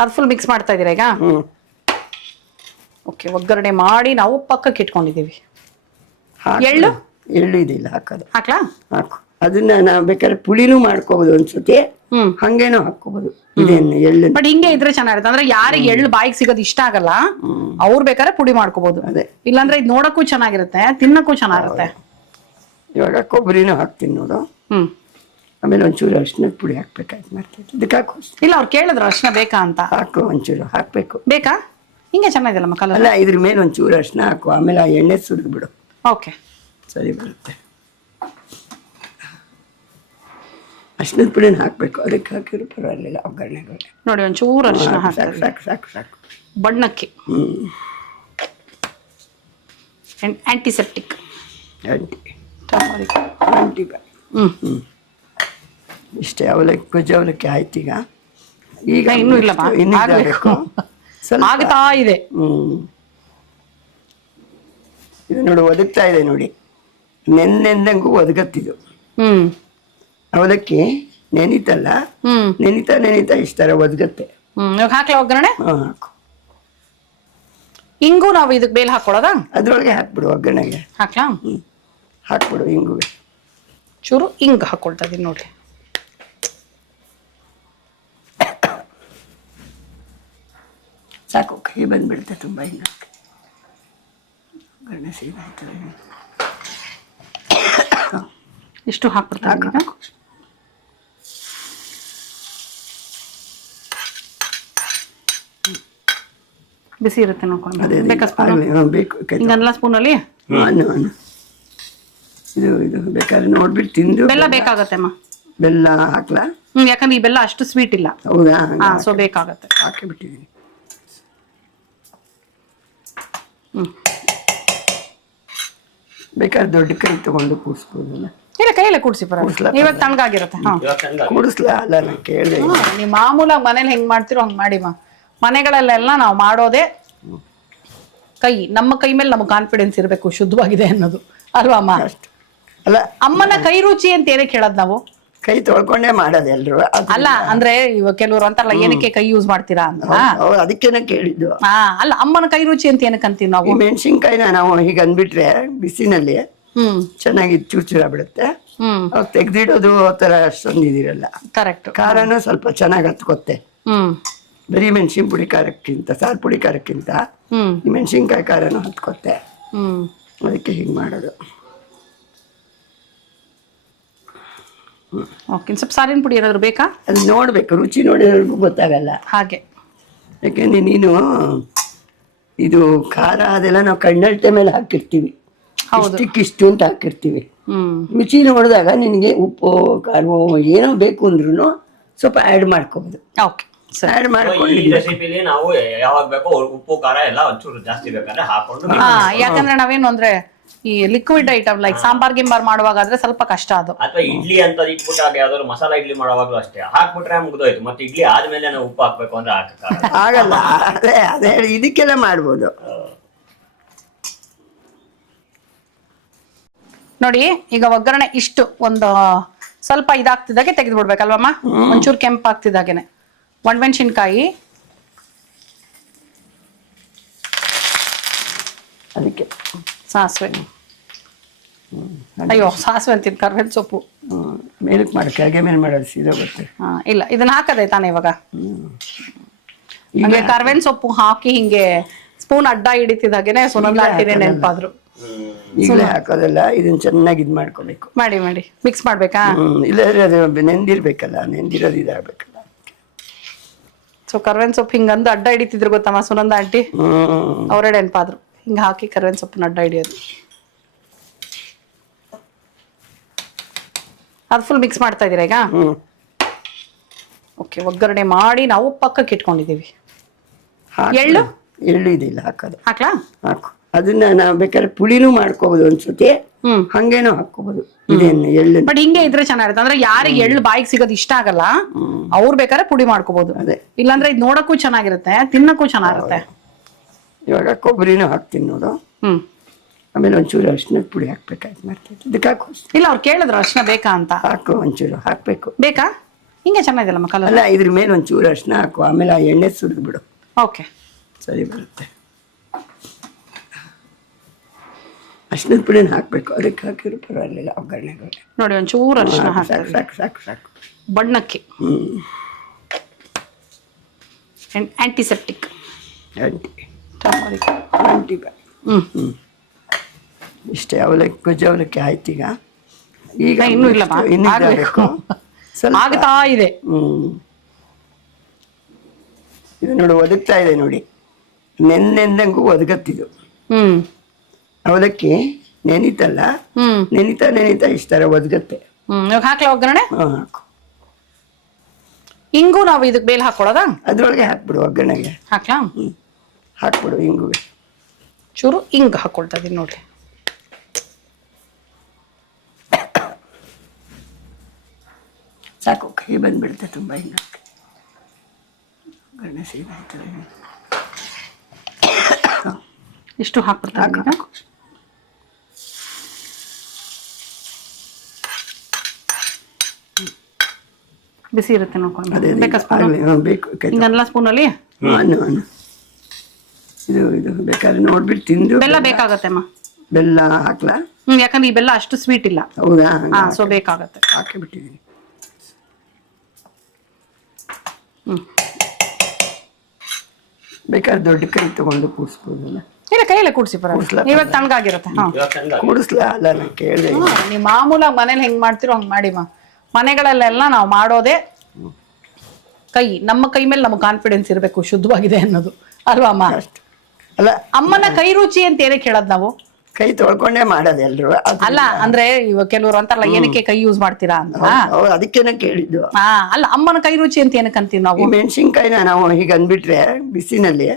ಅದು ಫುಲ್ ಮಿಕ್ಸ್ ಮಾಡ್ತಾ ಇದೀರಾ ಈಗ? ಓಕೆ. ಒಗ್ಗರಣೆ ಮಾಡಿ ನಾವು ಪಕ್ಕಕ್ಕೆ ಇಟ್ಕೊಂಡಿದೀವಿ. ಎಳ್ಳು ಇದಿಲ್ಲ ಹಾಕೋದು. ಹಾಕ್ಲಾ? ಹಾಕು. ಅದನ್ನ ನಾವು ಬೇಕಾದ್ರೆ ಪುಳಿನೂ ಮಾಡ್ಕೋಬಹುದು ಅನ್ಸುತ್ತೆ, ಹಂಗೇನೋ ಹಾಕೋಬಹುದು. ಇದೇನು ಎಳ್ಳು ಬಟ್ ಹಿಂಗೆ ಇದ್ರೆ ಚೆನ್ನಾಗಿರುತ್ತೆ. ಅಂದ್ರೆ ಯಾರಿಗೆ ಎಳ್ಳು ಬಾಯಿಗೆ ಸಿಗೋದು ಇಷ್ಟ ಆಗಲ್ಲ ಅವ್ರು ಬೇಕಾದ್ರೆ ಪುಡಿ ಮಾಡ್ಕೋಬಹುದು. ಅದೇ. ಇಲ್ಲಾಂದ್ರೆ ಇದು ನೋಡಕ್ಕೂ ಚೆನ್ನಾಗಿರುತ್ತೆ, ತಿನ್ನಕ್ಕೂ ಚೆನ್ನಾಗಿರುತ್ತೆ. ಇವಾಗ ಕೊಬ್ಬರಿನೂ ಹಾಕ್ತೀನಿ ನೋಡು. ಆಮೇಲೆ ಒಂಚೂರು ಅರಿಶಿನದ ಪುಡಿ ಹಾಕ್ಬೇಕಾಯ್ತು. ಮಾಡ್ತೀನಿ ಇದಕ್ಕೆ ಹಾಕು. ಇಲ್ಲ ಅವ್ರು ಕೇಳಿದ್ರು ಅರಿಶಿನ ಬೇಕಾ ಅಂತ. ಹಾಕು, ಒಂಚೂರು ಹಾಕ್ಬೇಕು. ಬೇಕಾ? ಹಿಂಗೆ ಚೆನ್ನಾಗಿದೆಲ್ಲ ಮಕ್ಕಳ. ಅಲ್ಲ, ಇದ್ರ ಮೇಲೆ ಒಂಚೂರು ಅರಿಶಿನ ಹಾಕು, ಆಮೇಲೆ ಆ ಎಣ್ಣೆ ಸುರಿದು ಬಿಡು. ಓಕೆ, ಸರಿ ಬರುತ್ತೆ. ಅರಿಶಿನದ ಪುಡಿನ ಹಾಕ್ಬೇಕು, ಅದಕ್ಕೆ ಹಾಕಿದ್ರು ಪರವಾಗಿಲ್ಲ. ಒಗ್ಗರಣೆಗಳು ನೋಡಿ ಒಂಚೂರು ಅರಿಶಿನ ಸಾಕು ಸಾಕು ಸಾಕು ಸಾಕು. ಬಣ್ಣಕ್ಕೆ ಆಂಟಿಸೆಪ್ಟಿಕ್ ಇಷ್ಟೇ. ಅವಲಕ್ಕಿ, ಗೊಜ್ಜು ಅವಲಕ್ಕಿ ಆಯ್ತು. ಈಗ ಇನ್ನೂ ಇಲ್ಲ, ಇನ್ನೂ ಆಗಬೇಕು. ಆಗ್ತಾ ಇದೆ. ಇದು ನೋಡಿ ಒದಗ್ತಾ ಇದೆ ನೋಡಿ, ನೆನ್ನೆಂದಂಗೂ ಒದಗತ್ತಿದು. ಅವಲಕ್ಕಿ ನೆನೀತಲ್ಲ, ನೆನೀತಾ ಇಷ್ಟ ಒದಗತ್ತೆ. ಇವಾಗ ಹಾಕ್ಲಾ ಒಗ್ಗರಣೆ? ಹಾಕು. ಇಂಗು ನಾವು ಇದಕ್ಕೆ ಬೇಲ್ ಹಾಕೊಳ್ಳೋದಾ? ಅದ್ರೊಳಗೆ ಹಾಕ್ಬಿಡು, ಒಗ್ಗರಣೆಗೆ ಹಾಕ್ಲಾ? ಹಾಕ್ಬಿಡು. ಇಂಗು ಚೂರು ಹಿಂಗ್ ಹಾಕೊಳ್ತಾ ಇದೀನಿ ನೋಡ್ರಿ. ಸಾಕು, ಕೈ ಬಂದ್ಬಿಡುತ್ತೆ ತುಂಬ. ಹಿಂಗ ಒಗ್ಗರಣೆ ಸೀದಾಯ್ತದೆ. ಇಷ್ಟು ಹಾಕ್ಬಿಡ್ತಾರೆ. ಬಿಸಿ ಇರುತ್ತೆ ನೋಡ್ಕೊಂಡು. ಬೇಕಾ ಸ್ಪೂನ್? ಬೇಕು. ಹಿಂಗಲ್ಲ ಸ್ಪೂನಲ್ಲಿ ಇದು ಬೇಕಾದ್ರೆ ನೋಡ್ಬಿಟ್ಟು ತಿಂದು. ಬೆಲ್ಲ ಬೇಕಾಗತ್ತೆ ಅಮ್ಮ. ಬೆಲ್ಲ ಹಾಕ್ಲಾ? ಯಾಕಂದ್ರೆ ಈ ಬೆಲ್ಲ ಅಷ್ಟು ಸ್ವೀಟ್ ಇಲ್ಲ. ಹೌದಾ? ಸೊ ಬೇಕಾಗತ್ತೆ. ಹಾಕಿಬಿಟ್ಟಿದ್ದೀನಿ. ಬೇಕಾದ್ರೆ ದೊಡ್ಡ ಕೈ ತಗೊಂಡು ಕೂಡಿಸ್ಬೋದಲ್ಲ? ಇಲ್ಲ, ಕೈಯಲ್ಲೇ ಕೂಡಿಸಿ ಬರೋಲ್ಲ. ಇವಾಗ ತಣ್ಣಗಾಗಿರುತ್ತೆ. ಕೂಡಿಸ್ಲಾ? ಅಲ್ಲ, ನಾನು ಕೇಳಿದೆ. ನೀವು ಮಾಮೂಲಾಗಿ ಮನೇಲಿ ಹೆಂಗ್ ಮಾಡ್ತಿರೋ ಹಂಗ್ ಮಾಡಿ. ಮನೆಗಳಲ್ಲೆಲ್ಲ ನಾವು ಮಾಡೋದೇ ನಮ್ಮ ಕೈ ಮೇಲೆ ನಮ್ಗೆ ಕಾನ್ಫಿಡೆನ್ಸ್ ಇರಬೇಕು ಶುದ್ಧವಾಗಿದೆ ಅನ್ನೋದು ಅಲ್ವಾ ಅಮ್ಮ? ಅಲ್ಲ ಅಮ್ಮನ ಕೈ ರುಚಿ ಅಂತ ಏನಕ್ಕೆ ಹೇಳೋದ್ ನಾವು? ಕೈ ತೊಳ್ಕೊಂಡೇ ಮಾಡೋದು ಎಲ್ರು. ಅಲ್ಲ ಅಂದ್ರೆ ಇವಾಗ ಕೆಲವರು ಅಂತಾರಲ್ಲ ಏನಕ್ಕೆ ಕೈ ಯೂಸ್ ಮಾಡ್ತೀರಾ ಅಂತ. ಅದಕ್ಕೇನೆ ಕೇಳಿದ್ದು. ಅಲ್ಲ ಅಮ್ಮನ ಕೈ ರುಚಿ ಅಂತ ಏನಕ್ಕೆ ಅಂತೀವಿ ನಾವು? ಈ ಮೆಣಸಿನ್ಕಾಯಿನ ನಾವು ಹೀಗೆ ಅಂದ್ಬಿಟ್ರೆ ಬಿಸಿನಲ್ಲಿ ಚೆನ್ನಾಗಿ ಚೂರ್ಚೂರ ಬಿಡುತ್ತೆ. ಅವಾಗ ತೆಗ್ದಿಡೋದು ಆ ಥರ ಅಷ್ಟೊಂದು ಇದಿರಲ್ಲ. ಕರೆಕ್ಟ್. ಖಾರನೂ ಸ್ವಲ್ಪ ಚೆನ್ನಾಗಿ ಹತ್ಕೊತ್ತೆ. ಬರೀ ಮೆಣಸಿನ ಪುಡಿ ಖಾರಕ್ಕಿಂತ ಸಾರು ಪುಡಿ ಖಾರಕ್ಕಿಂತ ಈ ಮೆಣಸಿನ್ಕಾಯಿ ಖಾರನೂ ಹತ್ಕೊತ್ತೆ. ಅದಕ್ಕೆ ಹಿಂಗೆ ಮಾಡೋದು. ಓಕೆ, ಸ್ವಲ್ಪ ಸಾರಿನ ಪುಡಿ ಏನಾದ್ರು ಬೇಕಾ? ಅದು ನೋಡ್ಬೇಕು, ರುಚಿ ನೋಡಿರೋರ್ಗೂ ಗೊತ್ತಾಗಲ್ಲ ಹಾಗೆ. ಯಾಕೆಂದ್ರೆ ನೀನು ಇದು ಖಾರ ಅದೆಲ್ಲ ನಾವು ಕಣ್ಣಲ್ಟೆ ಮೇಲೆ ಹಾಕಿರ್ತೀವಿ, ಇಷ್ಟಕ್ಕಿಷ್ಟು ಅಂತ ಹಾಕಿರ್ತೀವಿ. ರುಚಿ ನೋಡಿದಾಗ ನಿನಗೆ ಉಪ್ಪು ಖಾರವೋ ಏನೋ ಬೇಕು ಅಂದ್ರೂ ಸ್ವಲ್ಪ ಆ್ಯಡ್ ಮಾಡ್ಕೋಬಹುದು. ಓಕೆ, ಆ್ಯಡ್ ಮಾಡ್ಕೊಂಡು ಈ ರೆಸಿಪಿಲಿ ನಾವು ಯಾವಾಗ ಬೇಕೋ ಉಪ್ಪು ಖಾರ ಎಲ್ಲ ಒಂಚೂರು ಜಾಸ್ತಿ ಬೇಕಾದ್ರೆ ಹಾಕೊಂಡು. ಯಾಕಂದ್ರೆ ನಾವೇನು ಅಂದ್ರೆ ಈ ಲಿಕ್ವಿಡ್ ಐಟಮ್ ಲೈಕ್ ಸಾಂಬಾರ್ ಗಿಂಬಾರ್ ಮಾಡುವಾಗ ಆದ್ರೆ ಸ್ವಲ್ಪ ಕಷ್ಟ ಅದು. ಅಥವಾ ಇಡ್ಲಿ ಅಂತ ಇಟ್ಬಿಟ್ಟಾಗ ಯಾವ್ದಾದ್ರು ಮಸಾಲಾ ಇಡ್ಲಿ ಮಾಡುವಾಗ್ಲೂ ಅಷ್ಟೇ ಹಾಕ್ಬಿಟ್ರೆ ಮುಗ್ದೋಯ್ತು. ಮತ್ತೆ ಇಡ್ಲಿ ಆದ್ಮೇಲೆ ನಾವು ಉಪ್ಪು ಹಾಕ್ಬೇಕು ಅಂದ್ರೆ ಆಗಲ್ಲ. ಅದೇ ಇದಕ್ಕೆಲ್ಲ ಮಾಡ್ಬೋದು. ನೋಡಿ ಈಗ ಒಗ್ಗರಣೆ ಇಷ್ಟು ಒಂದು ಸ್ವಲ್ಪ ಇದಾಗ್ತಿದ್ದಾಗೆ ತೆಗೆದು ಬಿಡ್ಬೇಕಲ್ವಮ್ಮ? ಒಂಚೂರು ಕೆಂಪು ಆಗ್ತಿದ್ದಾಗೇನೆ ಒಣಮೆಣಸಿನ್ಕಾಯಿ, ಅದಕ್ಕೆ ಸಾಸಿವೆ, ಅಯ್ಯೋ ಸಾಸಿವೆ ಅಂತೀನಿ, ಕರ್ಬೇವಿನ ಸೊಪ್ಪು ಮೇಲಕ್ಕೆ ಮಾಡಿ ಕೆಳಗೆ ಮೇಲೆ ಮಾಡೋದು ಸೀದಾ ಗೊತ್ತೆ. ಇಲ್ಲ ಇದನ್ನ ಹಾಕದೆ ತಾನೆ ಇವಾಗ. ಹಂಗೆ ಕರ್ಬೇವಿನ ಸೊಪ್ಪು ಹಾಕಿ ಹಿಂಗೆ ಸ್ಪೂನ್ ಅಡ್ಡ ಹಿಡಿತಿದ್ದಾಗೇನೆ ಸುನಂದ ಆಂಟಿನೇ ನೆನಪಾದ್ರು. ಈಗಲೇ ಹಾಕೋದಲ್ಲ, ಇದನ್ನ ಚೆನ್ನಾಗಿ ಇದು ಮಾಡ್ಕೋಬೇಕು. ಮಾಡಿ ಮಿಕ್ಸ್ ಮಾಡ್ಬೇಕಾ? ಇಲ್ಲಾದ್ರೆ ಅದು ನೆಂದಿರ್ಬೇಕಲ್ಲ, ನೆಂದಿರೋದು ಇದಾಗಬೇಕಲ್ಲ. ಸೊ ಕರ್ಬೇವಿನ ಸೊಪ್ಪು ಹಿಂಗಂದು ಅಡ್ಡ ಹಿಡಿತಿದ್ರು ಗೊತ್ತಮ್ಮ ಸುನಂದ ಆಂಟಿ, ಅವರೇ ನೆನಪಾದ್ರು. ಹಿಂಗೆ ಹಾಕಿ ಕರ್ಬೇವಿನ ಸೊಪ್ಪನ್ನ ಅಡ್ಡ ಹಿಡಿಯೋದು. ಅದು ಫುಲ್ ಮಿಕ್ಸ್ ಮಾಡ್ತಾ ಇದೀರಾ ಈಗ? ಓಕೆ, ಒಗ್ಗರಣೆ ಮಾಡಿ ನಾವು ಪಕ್ಕಕ್ಕೆ ಇಟ್ಕೊಂಡಿದ್ದೀವಿ. ಎಳ್ಳು ಇದಿಲ್ಲ ಹಾಕೋದು. ಹಾಕ್ಲಾ? ಹಾಕು. ಅದನ್ನ ನಾವು ಬೇಕಾದ್ರೆ ಪುಳಿನೂ ಮಾಡ್ಕೋಬಹುದು ಒಂದ್ಸತಿ, ಹಂಗೇನೋ ಹಾಕೋಬಹುದು. ಇದೇನು ಎಳ್ಳು ಬಟ್ ಹಿಂಗೆ ಇದ್ರೆ ಚೆನ್ನಾಗಿರುತ್ತೆ. ಅಂದ್ರೆ ಯಾರಿಗೆ ಎಳ್ಳು ಬಾಯಿಗೆ ಸಿಗೋದು ಇಷ್ಟ ಆಗಲ್ಲ ಅವ್ರು ಬೇಕಾದ್ರೆ ಪುಡಿ ಮಾಡ್ಕೋಬಹುದು. ಅದೇ, ಇಲ್ಲಾಂದ್ರೆ ಇದು ನೋಡಕ್ಕೂ ಚೆನ್ನಾಗಿರುತ್ತೆ, ತಿನ್ನಕ್ಕೂ ಚೆನ್ನಾಗಿರುತ್ತೆ. ಇವಾಗ ಕೊಬ್ಬರಿನೂ ಹಾಕ್ತೀನಿ ನೋಡು. ಆಮೇಲೆ ಒಂಚೂರು ಅರಿಶಿನದ ಪುಡಿ ಹಾಕ್ಬೇಕಾಯ್ತು. ಮಾಡ್ತೀನಿ ಇದಕ್ಕೆ ಹಾಕು. ಇಲ್ಲ ಅವ್ರು ಕೇಳಿದ್ರು ಅರಿಶಿನ ಬೇಕಾ ಅಂತ. ಹಾಕು, ಒಂಚೂರು ಹಾಕ್ಬೇಕು. ಬೇಕಾ? ಹಿಂಗೆ ಚೆನ್ನಾಗಿದೆಲ್ಲ ಮಕ್ಕಳ. ಅಲ್ಲ, ಇದ್ರ ಮೇಲೆ ಒಂಚೂರು ಅರಿಶಿನ ಹಾಕು, ಆಮೇಲೆ ಆ ಎಣ್ಣೆ ಸುರಿದು ಬಿಡು. ಓಕೆ, ಸರಿ ಬರುತ್ತೆ. ಅರಿಶಿನದ ಪುಡಿನ ಹಾಕ್ಬೇಕು, ಅದಕ್ಕೆ ಹಾಕಿರೋ ಪರವಾಗಿಲ್ಲ ಒಗ್ಗರಣೆಗಳು. ನೋಡಿ ಒಂಚೂರು ಅರಿಶಿನ ಸಾಕು ಸಾಕು ಸಾಕು ಸಾಕು. ಬಣ್ಣಕ್ಕೆ ಆಂಟಿಸೆಪ್ಟಿಕ್ ಇಷ್ಟೇ. ಅವಲಕ್ಕಿ ಗೊಜ್ಜು ಅವಲಕ್ಕಿ ಆಯ್ತು. ಈಗ ಇನ್ನೂ ಇಲ್ಲ, ಇನ್ನೂ ಆಗಬೇಕು, ಆಗ್ತಾ ಇದೆ. ಇದು ನೋಡಿ ಒದಗ್ತಾ ಇದೆ ನೋಡಿ, ನೆಂದಂಗೂ ಒದಗತ್ತಿದು. ಅವಲಕ್ಕಿ ನೆನೀತಲ್ಲ, ನೆನೀತಾ ಇಷ್ಟ ಒದಗತ್ತೆ. ಹಾಕ್ಲಾ ಒಗ್ಗರಣೆ? ಹಾಕು. ಇಂಗು ನಾವು ಇದಕ್ಕೆ ಬೇಲ್ ಹಾಕೊಳ್ಳೋದಾ? ಅದ್ರೊಳಗೆ ಹಾಕ್ಬಿಡು, ಒಗ್ಗರಣೆಗೆ ಹಾಕ್ಲಾ? ಹಾಕ್ಬಿಡು. ಇಂಗು ಚೂರು ಹಿಂಗ್ ಹಾಕೊಳ್ತಾ ಇದೀನಿ ನೋಡ್ರಿ. ಸಾಕು, ಕೈ ಬಂದ್ಬಿಡುತ್ತೆ ತುಂಬ. ಹಿಂಗೆ ಒಗ್ಗರಣೆ ಸೀದಾಯ್ತದೆ. ಇಷ್ಟು ಹಾಕ್ಬಿಡ್ತಾ ಬಿಸಿ ಇರುತ್ತೆ ನೋಡ್ಕೊಂಡು. ಬೇಕಾ ಸ್ಪೂನ್? ಬೇಕು. ಹಿಂಗಲ್ಲ ಸ್ಪೂನಲ್ಲಿ ಇದು ಬೇಕಾದ್ರೆ ನೋಡ್ಬಿಟ್ಟು ತಿಂದು. ಬೆಲ್ಲ ಬೇಕಾಗತ್ತೆ ಅಮ್ಮ? ಬೆಲ್ಲ ಹಾಕ್ಲಾ? ಯಾಕಂದ್ರೆ ಈ ಬೆಲ್ಲ ಅಷ್ಟು ಸ್ವೀಟ್ ಇಲ್ಲ. ಹೌದಾ? ಸೊ ಬೇಕಾಗತ್ತೆ. ಹಾಕಿಬಿಟ್ಟಿದ್ದೀನಿ. ಬೇಕಾದ್ರೆ ದೊಡ್ಡ ಕೈ ತಗೊಂಡು ಕೂಡಿಸ್ಬೋದಲ್ಲ? ಇಲ್ಲ, ಕೈಯಲ್ಲೇ ಕೂಡಿಸಿ ಪರವಾಗಿಲ್ಲ. ಇವಾಗ ತಣ್ಣಗಾಗಿರುತ್ತೆ. ಕೂಡಿಸ್ಲಾ? ಅಲ್ಲ, ನಾನು ಕೇಳಿದೆ. ನೀವು ಮಾಮೂಲಾಗಿ ಮನೇಲಿ ಹೆಂಗ್ ಮಾಡ್ತಿರೋ ಹಂಗ್ ಮಾಡಿ. ಮನೆಗಳಲ್ಲೆಲ್ಲ ನಾವು ಮಾಡೋದೇ ಕೈ, ನಮ್ಮ ಕೈ ಮೇಲೆ ನಮ್ಗೆ ಕಾನ್ಫಿಡೆನ್ಸ್ ಇರಬೇಕು ಶುದ್ಧವಾಗಿದೆ ಅನ್ನೋದು, ಅಲ್ವಾ ಅಮ್ಮ? ಅಲ್ಲ, ಅಮ್ಮನ ಕೈ ರುಚಿ ಅಂತ ಏನಕ್ಕೆ ಹೇಳೋದ್ ನಾವು? ಕೈ ತೊಳ್ಕೊಂಡೇ ಮಾಡೋದು ಎಲ್ರು. ಅಲ್ಲ ಅಂದ್ರೆ ಇವಾಗ ಕೆಲವರು ಅಂತಾರಲ್ಲ ಏನಕ್ಕೆ ಕೈ ಯೂಸ್ ಮಾಡ್ತೀರಾ ಅಂತ. ಅದಕ್ಕೇನೆ ಕೇಳಿದ್ದು. ಅಲ್ಲ, ಅಮ್ಮನ ಕೈ ರುಚಿ ಅಂತ ಏನಕ್ಕೆ ಅಂತೀವಿ ನಾವು? ಮೆಣಸಿನ್ಕಾಯಿನ ನಾವು ಹೀಗೆ ಅಂದ್ಬಿಟ್ರೆ ಬಿಸಿನಲ್ಲಿ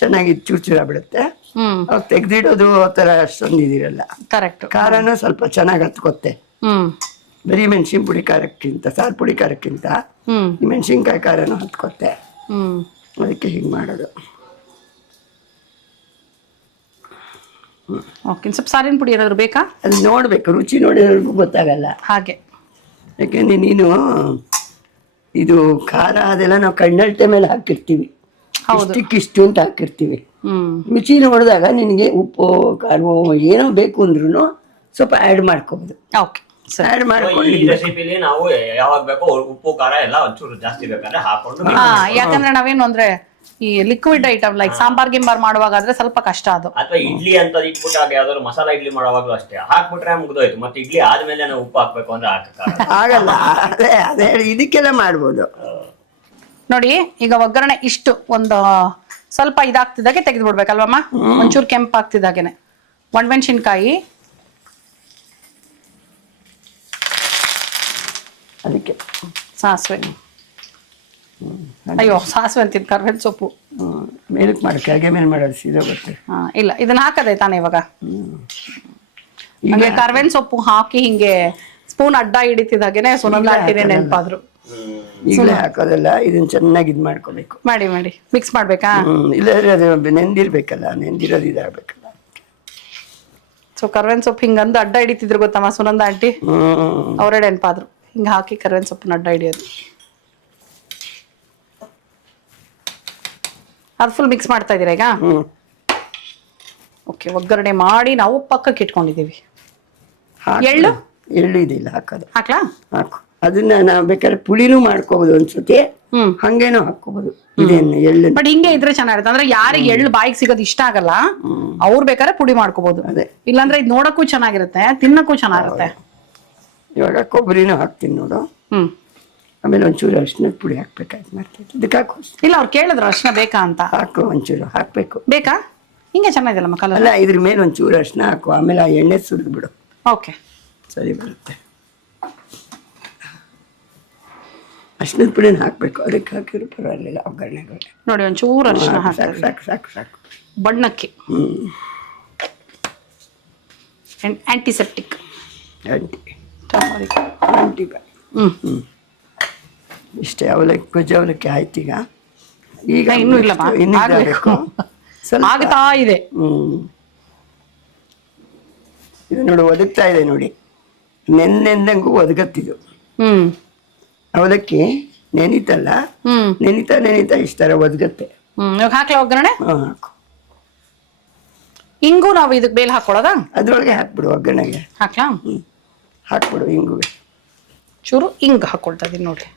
ಚೆನ್ನಾಗಿ ಚೂರ್ಚೂರ ಬಿಡುತ್ತೆ. ಅವಾಗ ತೆಗ್ದಿಡೋದು ಆ ಥರ ಅಷ್ಟೊಂದು ಇದಿರಲ್ಲ. ಕರೆಕ್ಟ್. ಖಾರನೂ ಸ್ವಲ್ಪ ಚೆನ್ನಾಗಿ ಹತ್ಕೊತ್ತೆ. ಬರೀ ಮೆಣಸಿನ ಪುಡಿ ಖಾರಕ್ಕಿಂತ ಸಾರು ಪುಡಿ ಖಾರಕ್ಕಿಂತ ಈ ಮೆಣಸಿನ್ಕಾಯಿ ಖಾರನೂ ಹತ್ಕೊತ್ತೆ. ಅದಕ್ಕೆ ಹಿಂಗೆ ಮಾಡೋದು. ಓಕೆ ಸ್ವಲ್ಪ ಸಾರಿನ ಪುಡಿ ಏನಾದ್ರು ಬೇಕಾ? ಅದು ನೋಡ್ಬೇಕು, ರುಚಿ ನೋಡಿರೋರ್ಗೂ ಗೊತ್ತಾಗಲ್ಲ. ಹಾಗೆ ಯಾಕೆಂದ್ರೆ ನೀನು ಇದು ಖಾರ ಅದೆಲ್ಲ ನಾವು ಕಣ್ಣಳ್ತೆ ಮೇಲೆ ಹಾಕಿರ್ತೀವಿ, ಇಷ್ಟಕ್ಕಿಷ್ಟು ಅಂತ ಹಾಕಿರ್ತೀವಿ. ರುಚಿ ನೋಡಿದಾಗ ನಿನಗೆ ಉಪ್ಪು ಖಾರವೋ ಏನೋ ಬೇಕು ಅಂದ್ರೂ ಸ್ವಲ್ಪ ಆ್ಯಡ್ ಮಾಡ್ಕೋಬೋದು. ಓಕೆ ಆ್ಯಡ್ ಈ ಮಾಡ್ಕೊಂಡು ರೆಸಿಪಿಲಿ ನಾವು ಯಾವಾಗ ಬೇಕೋ ಉಪ್ಪು ಖಾರ ಎಲ್ಲ ಒಂಚೂರು ಜಾಸ್ತಿ ಬೇಕಾದ್ರೆ ಹಾಕೊಂಡು ಹಾ, ಯಾಕಂದ್ರೆ ನಾವೇನು ಅಂದ್ರೆ ಈ ಲಿಕ್ವಿಡ್ ಐಟಮ್ ಲೈಕ್ ಸಾಂಬಾರ್ ಗಿಂಬಾರ್ ಮಾಡುವಾಗ ಆದ್ರೆ ಸ್ವಲ್ಪ ಕಷ್ಟ ಅದು. ಅಥವಾ ಇಡ್ಲಿ ಅಂತ ಇಟ್ಬಿಟ್ಟಾಗ ಯಾವ್ದಾದ್ರು ಮಸಾಲಾ ಇಡ್ಲಿ ಮಾಡುವಾಗ್ಲೂ ಅಷ್ಟೇ ಹಾಕ್ಬಿಟ್ರೆ ಮುಗ್ದೋಯ್ತು. ಮತ್ತೆ ಇಡ್ಲಿ ಆದ್ಮೇಲೆ ನಾವು ಉಪ್ಪು ಹಾಕ್ಬೇಕು ಅಂದ್ರೆ ಹಾಕಕ್ಕಾಗಲ್ಲ. ಆಗಲ್ಲ. ಅದೇ ಇದಕ್ಕೆಲ್ಲ ಮಾಡ್ಬೋದು ನೋಡಿ. ಈಗ ಒಗ್ಗರಣೆ ಇಷ್ಟು ಒಂದು ಸ್ವಲ್ಪ ಇದಾಗ್ತಿದ್ದಾಗೆ ತೆಗೆದು ಬಿಡ್ಬೇಕಲ್ವಮ್ಮ? ಒಂಚೂರು ಕೆಂಪು ಆಗ್ತಿದ್ದಾಗೇನೆ ಒಣಮೆಣಸಿನ್ಕಾಯಿ, ಅದಕ್ಕೆ ಸಾಸಿವೆ, ಅಯ್ಯೋ ಸಾಸಿವೆ ಅಂತೀನಿ, ಕರ್ಬೇವಿನ ಸೊಪ್ಪು ಮೇಲಕ್ಕೆ ಮಾಡಿ ಕೆಳಗೆ ಮೇಲೆ ಮಾಡೋದು ಸೀದಾ ಗೊತ್ತೆ. ಇಲ್ಲ ಇದನ್ನ ಹಾಕದೆ ತಾನೆ ಇವಾಗ. ಹಂಗೆ ಕರ್ಬೇವಿನ ಸೊಪ್ಪು ಹಾಕಿ ಹಿಂಗೆ ಸ್ಪೂನ್ ಅಡ್ಡ ಹಿಡಿತಿದ್ದಾಗೇನೆ ಸುನಂದ ಆಂಟಿನೇ ನೆನಪಾದ್ರು. ಈಗಲೇ ಹಾಕೋದಲ್ಲ, ಇದನ್ನ ಚೆನ್ನಾಗಿ ಇದು ಮಾಡ್ಕೋಬೇಕು. ಮಾಡಿ ಮಿಕ್ಸ್ ಮಾಡ್ಬೇಕಾ? ಇಲ್ಲಾಂದ್ರೆ ಅದು ನೆಂದಿರ್ಬೇಕಲ್ಲ, ನೆಂದಿರೋದು ಇದಾಗಬೇಕಲ್ಲ. ಸೊ ಕರ್ಬೇವಿನ ಸೊಪ್ಪು ಹಿಂಗಂದು ಅಡ್ಡ ಹಿಡಿತಿದ್ರು ಗೊತ್ತಮ್ಮ ಸುನಂದ ಆಂಟಿ, ಅವರೇ ನೆನಪಾದ್ರು. ಹಿಂಗ ಹಾಕಿ ಕರ್ಬೇವಿನ ಸೊಪ್ಪನ್ನ ಅಡ್ಡ ಹಿಡಿಯೋದು. ಅದು ಫುಲ್ ಮಿಕ್ಸ್ ಮಾಡ್ತಾ ಇದೀರಾ ಈಗ? ಓಕೆ, ಒಗ್ಗರಣೆ ಮಾಡಿ ನಾವು ಪಕ್ಕಕ್ಕೆ ಇಟ್ಕೊಂಡಿದೀವಿ. ಎಳ್ಳು ಇದಿಲ್ಲ ಹಾಕೋದು. ಹಾಕ್ಲಾ? ಹಾಕು. ಅದನ್ನ ನಾವು ಬೇಕಾದ್ರೆ ಪುಳಿನೂ ಮಾಡ್ಕೋಬಹುದು ಒಂದ್ಸತಿ, ಹಂಗೇನೋ ಹಾಕೋಬಹುದು. ಇದೇನು ಎಳ್ಳು ಬಟ್ ಹಿಂಗೆ ಇದ್ರೆ ಚೆನ್ನಾಗಿರುತ್ತೆ. ಅಂದ್ರೆ ಯಾರಿಗೆ ಎಳ್ಳು ಬಾಯಿಗೆ ಸಿಗೋದು ಇಷ್ಟ ಆಗಲ್ಲ ಅವ್ರು ಬೇಕಾದ್ರೆ ಪುಡಿ ಮಾಡ್ಕೋಬಹುದು. ಇಲ್ಲಾಂದ್ರೆ ಇದು ನೋಡಕ್ಕೂ ಚೆನ್ನಾಗಿರುತ್ತೆ, ತಿನ್ನಕ್ಕೂ ಚೆನ್ನಾಗಿರುತ್ತೆ. ಇವಾಗ ಕೊಬ್ಬರಿನೂ ಹಾಕ್ತೀನಿ ನೋಡು. ಆಮೇಲೆ ಒಂಚೂರು ಅರಿಶಿನದ ಪುಡಿ ಹಾಕ್ಬೇಕಾಯ್ತು ಮಾಡ್ತೀನಿ. ಇದಕ್ಕೆ ಹಾಕು. ಇಲ್ಲ ಅವ್ರು ಕೇಳಿದ್ರು ಅರಿಶಿನ ಬೇಕಾ ಅಂತ. ಹಾಕು, ಒಂಚೂರು ಹಾಕ್ಬೇಕು. ಬೇಕಾ? ಹಿಂಗೆ ಚೆನ್ನಾಗಿದೆಲ್ಲ ಮಕ್ಕಳ. ಅಲ್ಲ, ಇದ್ರ ಮೇಲೆ ಒಂಚೂರು ಅರಿಶಿನ ಹಾಕು, ಆಮೇಲೆ ಆ ಎಣ್ಣೆ ಸುರಿದು ಬಿಡು. ಓಕೆ, ಸರಿ ಬರುತ್ತೆ. ಅರಿಶಿನದ ಪುಡಿನ ಹಾಕ್ಬೇಕು, ಅದಕ್ಕೆ ಹಾಕಿದ್ರು ಪರವಾಗಿಲ್ಲ. ಒಗ್ಗರಣೆಗಳು ನೋಡಿ ಒಂಚೂರು ಅರಿಶಿನ ಸಾಕು ಸಾಕು ಸಾಕು ಸಾಕು. ಬಣ್ಣಕ್ಕೆ ಆಂಟಿಸೆಪ್ಟಿಕ್ ಆಂಟಿ ಇಷ್ಟೇ. ಅವಲಕ್ಕಿ ಗೊಜ್ಜು ಅವಲಕ್ಕಿ ಆಯ್ತು. ಈಗ ಇನ್ನೂ ಇಲ್ಲಮ್ಮ, ಇನ್ನೂ ಇದಾಗಬೇಕು. ಆಗ್ತಾ ಇದೆ. ಇದು ನೋಡಿ ಒದಗ್ತಾ ಇದೆ ನೋಡಿ, ನೆಂದಂಗೂ ಒದಗತ್ತಿದು. ಅವಲಕ್ಕಿ ನೆನಿತಲ್ಲ, ನೆನಿತಾ ಇಷ್ಟ ತರ ಒದಗತ್ತೆ. ಇವಾಗ ಹಾಕ್ಲಾ ಒಗ್ಗರಣೆ? ಹಾಕು. ಹಿಂಗು ನಾವು ಇದಕ್ಕೆ ಬೇಲ್ ಹಾಕೊಳ್ಳೋದಾ? ಅದ್ರೊಳಗೆ ಹಾಕ್ಬಿಡು, ಒಗ್ಗರಣೆಗೆ ಹಾಕ್ಲಾ? ಹಾಕ್ಬಿಡು. ಹಿಂಗು ಚೂರು ಹಿಂಗ್ ಹಾಕೊಳ್ತಾ ಇದೀನಿ ನೋಡಿ.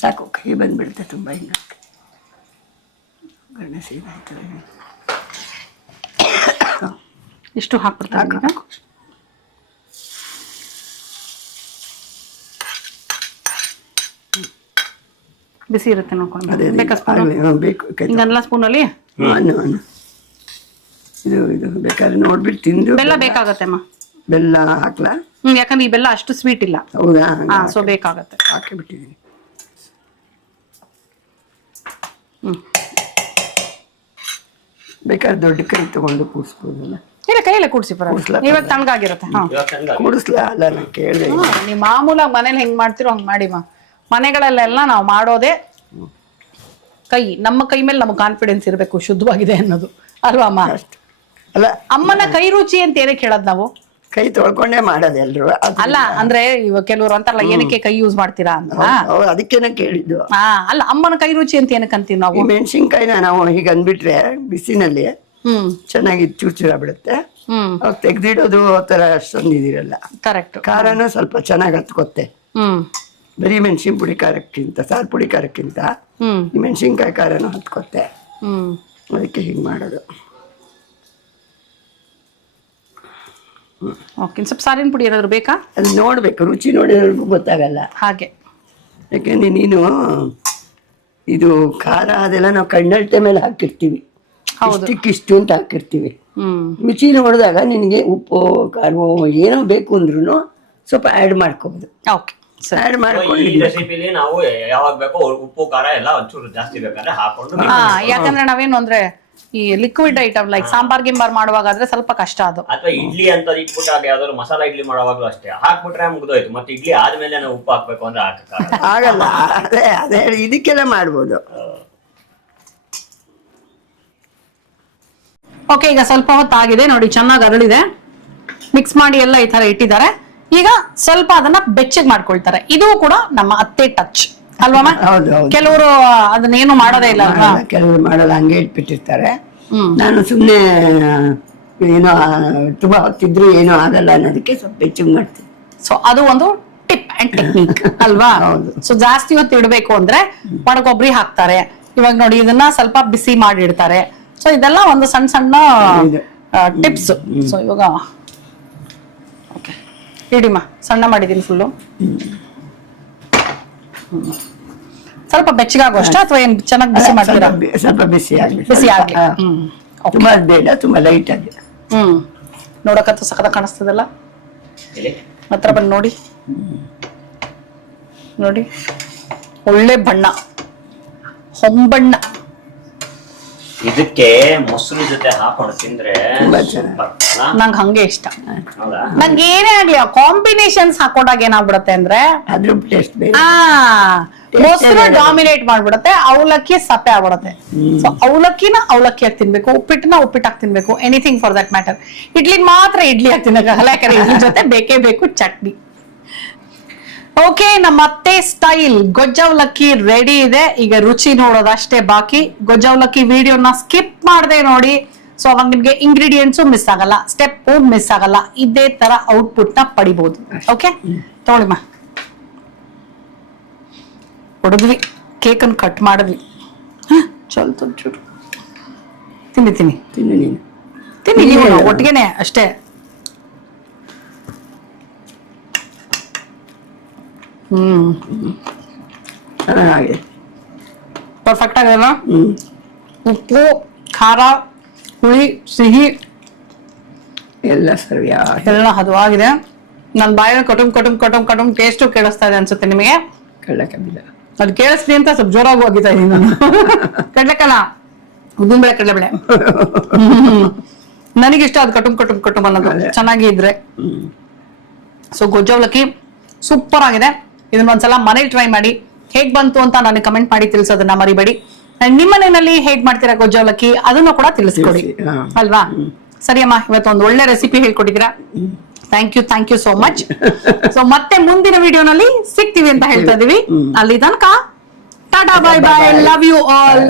ಸಾಕು, ಕೈ ಬಂದ್ಬಿಡುತ್ತೆ ತುಂಬ. ಹಿಂಗ ಒಗ್ಗರಣೆ ಸೀದಾಯ್ತದೆ. ಇಷ್ಟು ಹಾಕ್ಬಿಡ್ತಾರೆ. ಬಿಸಿ ಇರುತ್ತೆ ನೋಡ್ಕೊಂಡು. ಬೇಕಾ ಸ್ಪೂನ್? ಬೇಕು. ಹಿಂಗಲ್ಲ ಸ್ಪೂನಲ್ಲಿ ಇದು ಬೇಕಾದ್ರೆ ನೋಡ್ಬಿಟ್ಟು ತಿಂದು. ಬೆಲ್ಲ ಬೇಕಾಗತ್ತೆ ಅಮ್ಮ? ಬೆಲ್ಲ ಹಾಕ್ಲಾ? ಯಾಕಂದ್ರೆ ಈ ಬೆಲ್ಲ ಅಷ್ಟು ಸ್ವೀಟ್ ಇಲ್ಲ. ಹೌದಾ? ಸೊ ಬೇಕಾಗತ್ತೆ. ಹಾಕಿ ಬಿಟ್ಟಿದ್ದೀನಿ. ಬೇಕಾದ್ರೆ ದೊಡ್ಡ ಕೈ ತಗೊಂಡು ಕೂಡಿಸ್ಬೋದಲ್ಲ? ಇಲ್ಲ, ಕೈಯಲ್ಲೇ ಕೂಡಿಸಿ ಪರವಾಗಿಲ್ಲ. ಇವಾಗ ತಣ್ಣಗಾಗಿರುತ್ತೆ. ಕೂಡಿಸ್ಲಾ? ಅಲ್ಲ, ನಾನು ಕೇಳಿದೆ. ನೀವು ಮಾಮೂಲಾಗಿ ಮನೇಲಿ ಹೆಂಗ್ ಮಾಡ್ತಿರೋ ಹಂಗ್ ಮಾಡಿ. ಮನೆಗಳಲ್ಲೆಲ್ಲ ನಾವು ಮಾಡೋದೇ ಕೈ. ನಮ್ಮ ಕೈ ಮೇಲೆ ನಮ್ಗೆ ಕಾನ್ಫಿಡೆನ್ಸ್ ಇರಬೇಕು ಶುದ್ಧವಾಗಿದೆ ಅನ್ನೋದು, ಅಲ್ವಾ ಅಮ್ಮ? ಅಲ್ಲ, ಅಮ್ಮನ ಕೈ ರುಚಿ ಅಂತ ಏನಕ್ಕೆ ಹೇಳೋದು ನಾವು? ಕೈ ತೊಳ್ಕೊಂಡೇ ಮಾಡೋದು ಎಲ್ರು. ಅಲ್ಲ ಅಂದ್ರೆ ಇವಾಗ ಕೆಲವರು ಅಂತಾರಲ್ಲ, ಏನಕ್ಕೆ ಕೈ ಯೂಸ್ ಮಾಡ್ತೀರಾ ಅಂತ. ಅದಕ್ಕೇನೆ ಕೇಳಿದ್ದು. ಅಲ್ಲ, ಅಮ್ಮನ ಕೈ ರುಚಿ ಅಂತ ಏನಕ್ಕೆ ಅಂತೀವಿ ನಾವು? ಮೆಣಸಿನ್ಕಾಯಿನ ನಾವು ಹೀಗೆ ಅಂದ್ಬಿಟ್ರೆ ಬಿಸಿನಲ್ಲಿ ಚೆನ್ನಾಗಿ ಚೂರ್ಚೂರ ಬಿಡುತ್ತೆ. ತೆಗ್ದಿಡೋದು ತರ ಅಷ್ಟೊಂದು ಇದಿರಲ್ಲ. ಕರೆಕ್ಟ್. ಖಾರನೂ ಸ್ವಲ್ಪ ಚೆನ್ನಾಗಿ ಹತ್ಕೊತ್ತೆ. ಬರೀ ಮೆಣಸಿನ ಪುಡಿ ಖಾರಕ್ಕಿಂತ, ಸಾರು ಪುಡಿ ಖಾರಕ್ಕಿಂತ ಈ ಮೆಣಸಿನ್ಕಾಯಿ ಖಾರನೂ ಹತ್ಕೊತ್ತೆ. ಅದಕ್ಕೆ ಹಿಂಗೆ ಮಾಡೋದು. ಓಕೆ, ಸ್ವಲ್ಪ ಸಾರಿನ ಪುಡಿ ಏನಾದ್ರು ಬೇಕಾ? ಅದು ನೋಡ್ಬೇಕು, ರುಚಿ ನೋಡಿರೋರ್ಗೂ ಗೊತ್ತಾಗಲ್ಲ. ಹಾಗೆ. ಯಾಕೆಂದ್ರೆ ನೀನು ಇದು ಖಾರ ಅದೆಲ್ಲ ನಾವು ಕಣ್ಣಳ್ತೆ ಮೇಲೆ ಹಾಕಿರ್ತೀವಿ, ಇಷ್ಟಕ್ಕಿಷ್ಟು ಅಂತ ಹಾಕಿರ್ತೀವಿ. ರುಚಿ ನೋಡಿದಾಗ ನಿನಗೆ ಉಪ್ಪು ಖಾರವೋ ಏನೋ ಬೇಕು ಅಂದ್ರೂ ಸ್ವಲ್ಪ ಆ್ಯಡ್ ಮಾಡ್ಕೋಬಹುದು. ಓಕೆ, ಆ್ಯಡ್ ಮಾಡ್ಕೊಂಡು ಈ ರೆಸಿಪಿಲಿ ನಾವು ಯಾವಾಗ ಬೇಕೋ ಉಪ್ಪು ಖಾರ ಎಲ್ಲ ಒಂಚೂರು ಜಾಸ್ತಿ ಬೇಕಾದ್ರೆ ಹಾಕೊಂಡು. ಯಾಕಂದ್ರೆ ನಾವೇನು ಅಂದ್ರೆ ಈ ಲಿಕ್ವಿಡ್ ಐಟಮ್ ಲೈಕ್ ಸಾಂಬಾರ್ ಗಿಂಬಾರ್ ಮಾಡುವಾಗ ಆದ್ರೆ ಸ್ವಲ್ಪ ಕಷ್ಟ ಅದು. ಅಥವಾ ಇಡ್ಲಿ ಅಂತ ಇಟ್ಬಿಟ್ಟಾಗ ಯಾವ್ದಾದ್ರು ಮಸಾಲಾ ಇಡ್ಲಿ ಮಾಡುವಾಗ್ಲೂ ಅಷ್ಟೇ ಹಾಕ್ಬಿಟ್ರೆ ಮುಗ್ದೋಯ್ತು. ಮತ್ತೆ ಇಡ್ಲಿ ಆದ್ಮೇಲೆ ನಾವು ಉಪ್ಪು ಹಾಕ್ಬೇಕು ಅಂದ್ರೆ ಹಾಕಕ್ಕಾಗಲ್ಲ. ಆಗಲ್ಲ. ಅದೇ ಇದಕ್ಕೆಲ್ಲ ಮಾಡ್ಬೋದು. ಓಕೆ, ಈಗ ಸ್ವಲ್ಪ ಹೊತ್ತಾಗಿದೆ ನೋಡಿ, ಚೆನ್ನಾಗಿ ಅರಳಿದೆ. ಮಿಕ್ಸ್ ಮಾಡಿ ಎಲ್ಲ ಈ ತರ ಇಟ್ಟಿದ್ದಾರೆ. ಈಗ ಸ್ವಲ್ಪ ಅದನ್ನ ಬೆಚ್ಚಗ್ ಮಾಡ್ಕೊಳ್ತಾರೆ. ಇದು ಕೂಡ ನಮ್ಮ ಅತ್ತೆ ಟಚ್ ಅಲ್ವಮ್ಮ? ಹೌದು ಹೌದು. ಕೆಲವರು ಅದನ್ನೇನು ಮಾಡೋದೇ ಇಲ್ಲ ಅಲ್ವಾ? ಕೆಲವರು ಮಾಡಲ್ಲ, ಹಂಗೆ ಇಟ್ಬಿಟ್ಟಿರ್ತಾರೆ. ನಾನು ಸುಮ್ನೆ ಏನೋ ತುಂಬಾ ಹೊತ್ತಿದ್ರು ಏನೋ ಆಗಲ್ಲ ಅನ್ನೋದಕ್ಕೆ ಸ್ವಲ್ಪ ಬೆಚ್ಚಗ್ ಮಾಡ್ತೀನಿ. ಸೊ ಅದು ಒಂದು ಟಿಪ್ ಅಂಡ್ ಟೆಕ್ನಿಕ್ ಅಲ್ವಾ? ಸೊ ಜಾಸ್ತಿ ಹೊತ್ತು ಇಡಬೇಕು ಅಂದ್ರೆ ಒಣಗೊಬ್ಬರಿ ಹಾಕ್ತಾರೆ. ಇವಾಗ ನೋಡಿ ಇದನ್ನ ಸ್ವಲ್ಪ ಬಿಸಿ ಮಾಡಿ ಇಡ್ತಾರೆ. ಸೊ ಇದೆಲ್ಲ ಒಂದು ಸಣ್ಣ ಸಣ್ಣ ಟಿಪ್ಸ್. ಸೊ ಇವಾಗ ಓಕೆ ಇಡಿಮ್ಮ, ಸಣ್ಣ ಮಾಡಿದೀನಿ ಫುಲ್ಲು. ಸ್ವಲ್ಪ ಬೆಚ್ಚಗಾಗೋ ಅಷ್ಟ ಅಥವಾ ಏನ್ ಚೆನ್ನಾಗಿ ಬಿಸಿ ಮಾಡ್ತೀರಾ? ಸ್ವಲ್ಪ ಬಿಸಿ ಆಗ್ಲಿ, ಬಿಸಿ ಆಗ್ಲಿ. ತುಂಬಾ ಬೇಡ, ತುಂಬಾ ಲೈಟ್ ಆಗಿ. ನೋಡಕಂತೂ ಸಖತ್ ಕಾಣಿಸ್ತದಲ್ಲ, ಹತ್ರ ಬಂದು ನೋಡಿ. ನೋಡಿ ಒಳ್ಳೆ ಬಣ್ಣ, ಹೊಂಬಣ್ಣ. ಇದಕ್ಕೆ ಮೊಸರು ಜೊತೆ ಹಾಕೊಂಡು ತಿಂದ್ರೆ ನಂಗೆ ಹಂಗೆ ಇಷ್ಟ. ನಂಗೆ ಏನೇ ಆಗ್ಲಿ ಕಾಂಬಿನೇಷನ್ಸ್ ಹಾಕೊಂಡಾಗ ಏನಾಗ್ಬಿಡತ್ತೆ ಅಂದ್ರೆ ಅದ್ರ ಟೇಸ್ಟ್ ಬೇರೆ. ಮೊಸರು ಡಾಮಿನೇಟ್ ಮಾಡ್ಬಿಡತ್ತೆ, ಅವಲಕ್ಕಿ ಸಪ್ಪೆ ಆಗ್ಬಿಡತ್ತೆ. ಸೊ ಅವಲಕ್ಕಿನ ಅವಲಕ್ಕಿಯಾಗಿ ತಿನ್ಬೇಕು, ಉಪ್ಪಿಟ್ಟನ್ನ ಉಪ್ಪಿಟ್ಟಾಗಿ ತಿನ್ಬೇಕು, anything for that matter. Idli ಮಾತ್ರ ಇಡ್ಲಿ ಆಗಿ ತಿನ್ನಕ್ಕಾಗಲ್ಲ, ಯಾಕಂದ್ರೆ ಇಡ್ಲಿ ಜೊತೆ ಬೇಕೇ ಬೇಕು ಚಟ್ನಿ. ಓಕೆ, ನಮ್ಮ ಅತ್ತೆ ಸ್ಟೈಲ್ ಗೊಜ್ಜವಲಕ್ಕಿ ರೆಡಿ ಇದೆ. ಈಗ ರುಚಿ ನೋಡೋದಷ್ಟೇ ಬಾಕಿ. ಗೊಜ್ಜವಲಕ್ಕಿ ವಿಡಿಯೋನ ಸ್ಕಿಪ್ ಮಾಡದೆ ನೋಡಿ. ಸೊ ಅವಾಗ ನಿಮ್ಗೆ ಇಂಗ್ರೀಡಿಯೆಂಟ್ಸು ಮಿಸ್ ಆಗಲ್ಲ, ಸ್ಟೆಪ್ ಮಿಸ್ ಆಗಲ್ಲ. ಇದೇ ತರ ಔಟ್ಪುಟ್ ನ ಪಡಿಬಹುದು. ಓಕೆ, ತಗೊಳ್ಳಿಮ್ಮ. ಹೊಡೆದ್ವಿ, ಕೇಕ್ ಅನ್ನು ಕಟ್ ಮಾಡಿದ್ವಿ. ಚಲ್ ಚೂರು ತಿನ್ನಿ ತಿನ್ನಿ ತಿನ್ನು ನೀನು. ತಿನ್ನಿ ನೀವು ಒಟ್ಟಿಗೆನೆ ಅಷ್ಟೇ. ಚೆನ್ನಾಗಿದೆ, ಪರ್ಫೆಕ್ಟ್ ಆಗಲ್ಲ. ಉಪ್ಪು, ಖಾರ, ಹುಳಿ, ಸಿಹಿ ಎಲ್ಲ ಸರಿಯಾ ಎಲ್ಲ ಹದವಾಗಿದೆ. ನನ್ನ ಬಾಯಲ್ಲಿ ಕಟುಮ್ ಕಟುಮ್ ಕಟುಮ್ ಕಟುಮ್ ಟೇಸ್ಟು ಕೇಳಿಸ್ತಾ ಇದೆ ಅನ್ಸುತ್ತೆ ನಿಮಗೆ. ಕಡಲೆಕಲ್ಲ ಅದು ಕೇಳಿಸ್ಲಿ ಅಂತ ಸ್ವಲ್ಪ ಜೋರಾಗಿ ಹೋಗಿತಾ ಇದೀನಿ ನಾನು. ಕಡ್ಲೆಕಾಲ, ಉದ್ದಿನಬೇಳೆ, ಕಡಲೆಬೇಳೆ. ನನಗಿಷ್ಟ ಅದು ಕಟುಮ್ ಕಟುಮ್ ಕಟುಮ್ ಅನ್ನೋದು ಚೆನ್ನಾಗಿ ಇದ್ರೆ. ಸೊ ಗೊಜ್ಜವಲಕ್ಕಿ ಸೂಪರ್ ಆಗಿದೆ. ಇದನ್ನ ಒಂದ್ಸಲ ಮನೇಲಿ ಟ್ರೈ ಮಾಡಿ, ಹೇಗ್ ಬಂತು ಅಂತ ನನಗೆ ಕಮೆಂಟ್ ಮಾಡಿ ತಿಳಿಸೋದನ್ನ ಮರಿಬೇಡಿ. ನಿಮ್ಮ ಮನೆಯಲ್ಲಿ ಹೇಗ್ ಮಾಡ್ತೀರಾ ಗೊಜ್ಜವಲಕ್ಕಿ ಅದನ್ನು ಕೂಡ ತಿಳಿಸ್ಕೊಡಿ ಅಲ್ವಾ? ಸರಿ ಅಮ್ಮ, ಇವತ್ತು ಒಂದು ಒಳ್ಳೆ ರೆಸಿಪಿ ಹೇಳ್ಕೊಟ್ಟಿದ್ದೀರಾ. Thank you so much. So ಮತ್ತೆ ಮುಂದಿನ ವಿಡಿಯೋನಲ್ಲಿ ಸಿಗ್ತೀವಿ ಅಂತ ಹೇಳ್ತಾ ಇದೀವಿ. ಅಲ್ಲಿ ತನಕ ಟಾಟಾ, bye bye, love you all.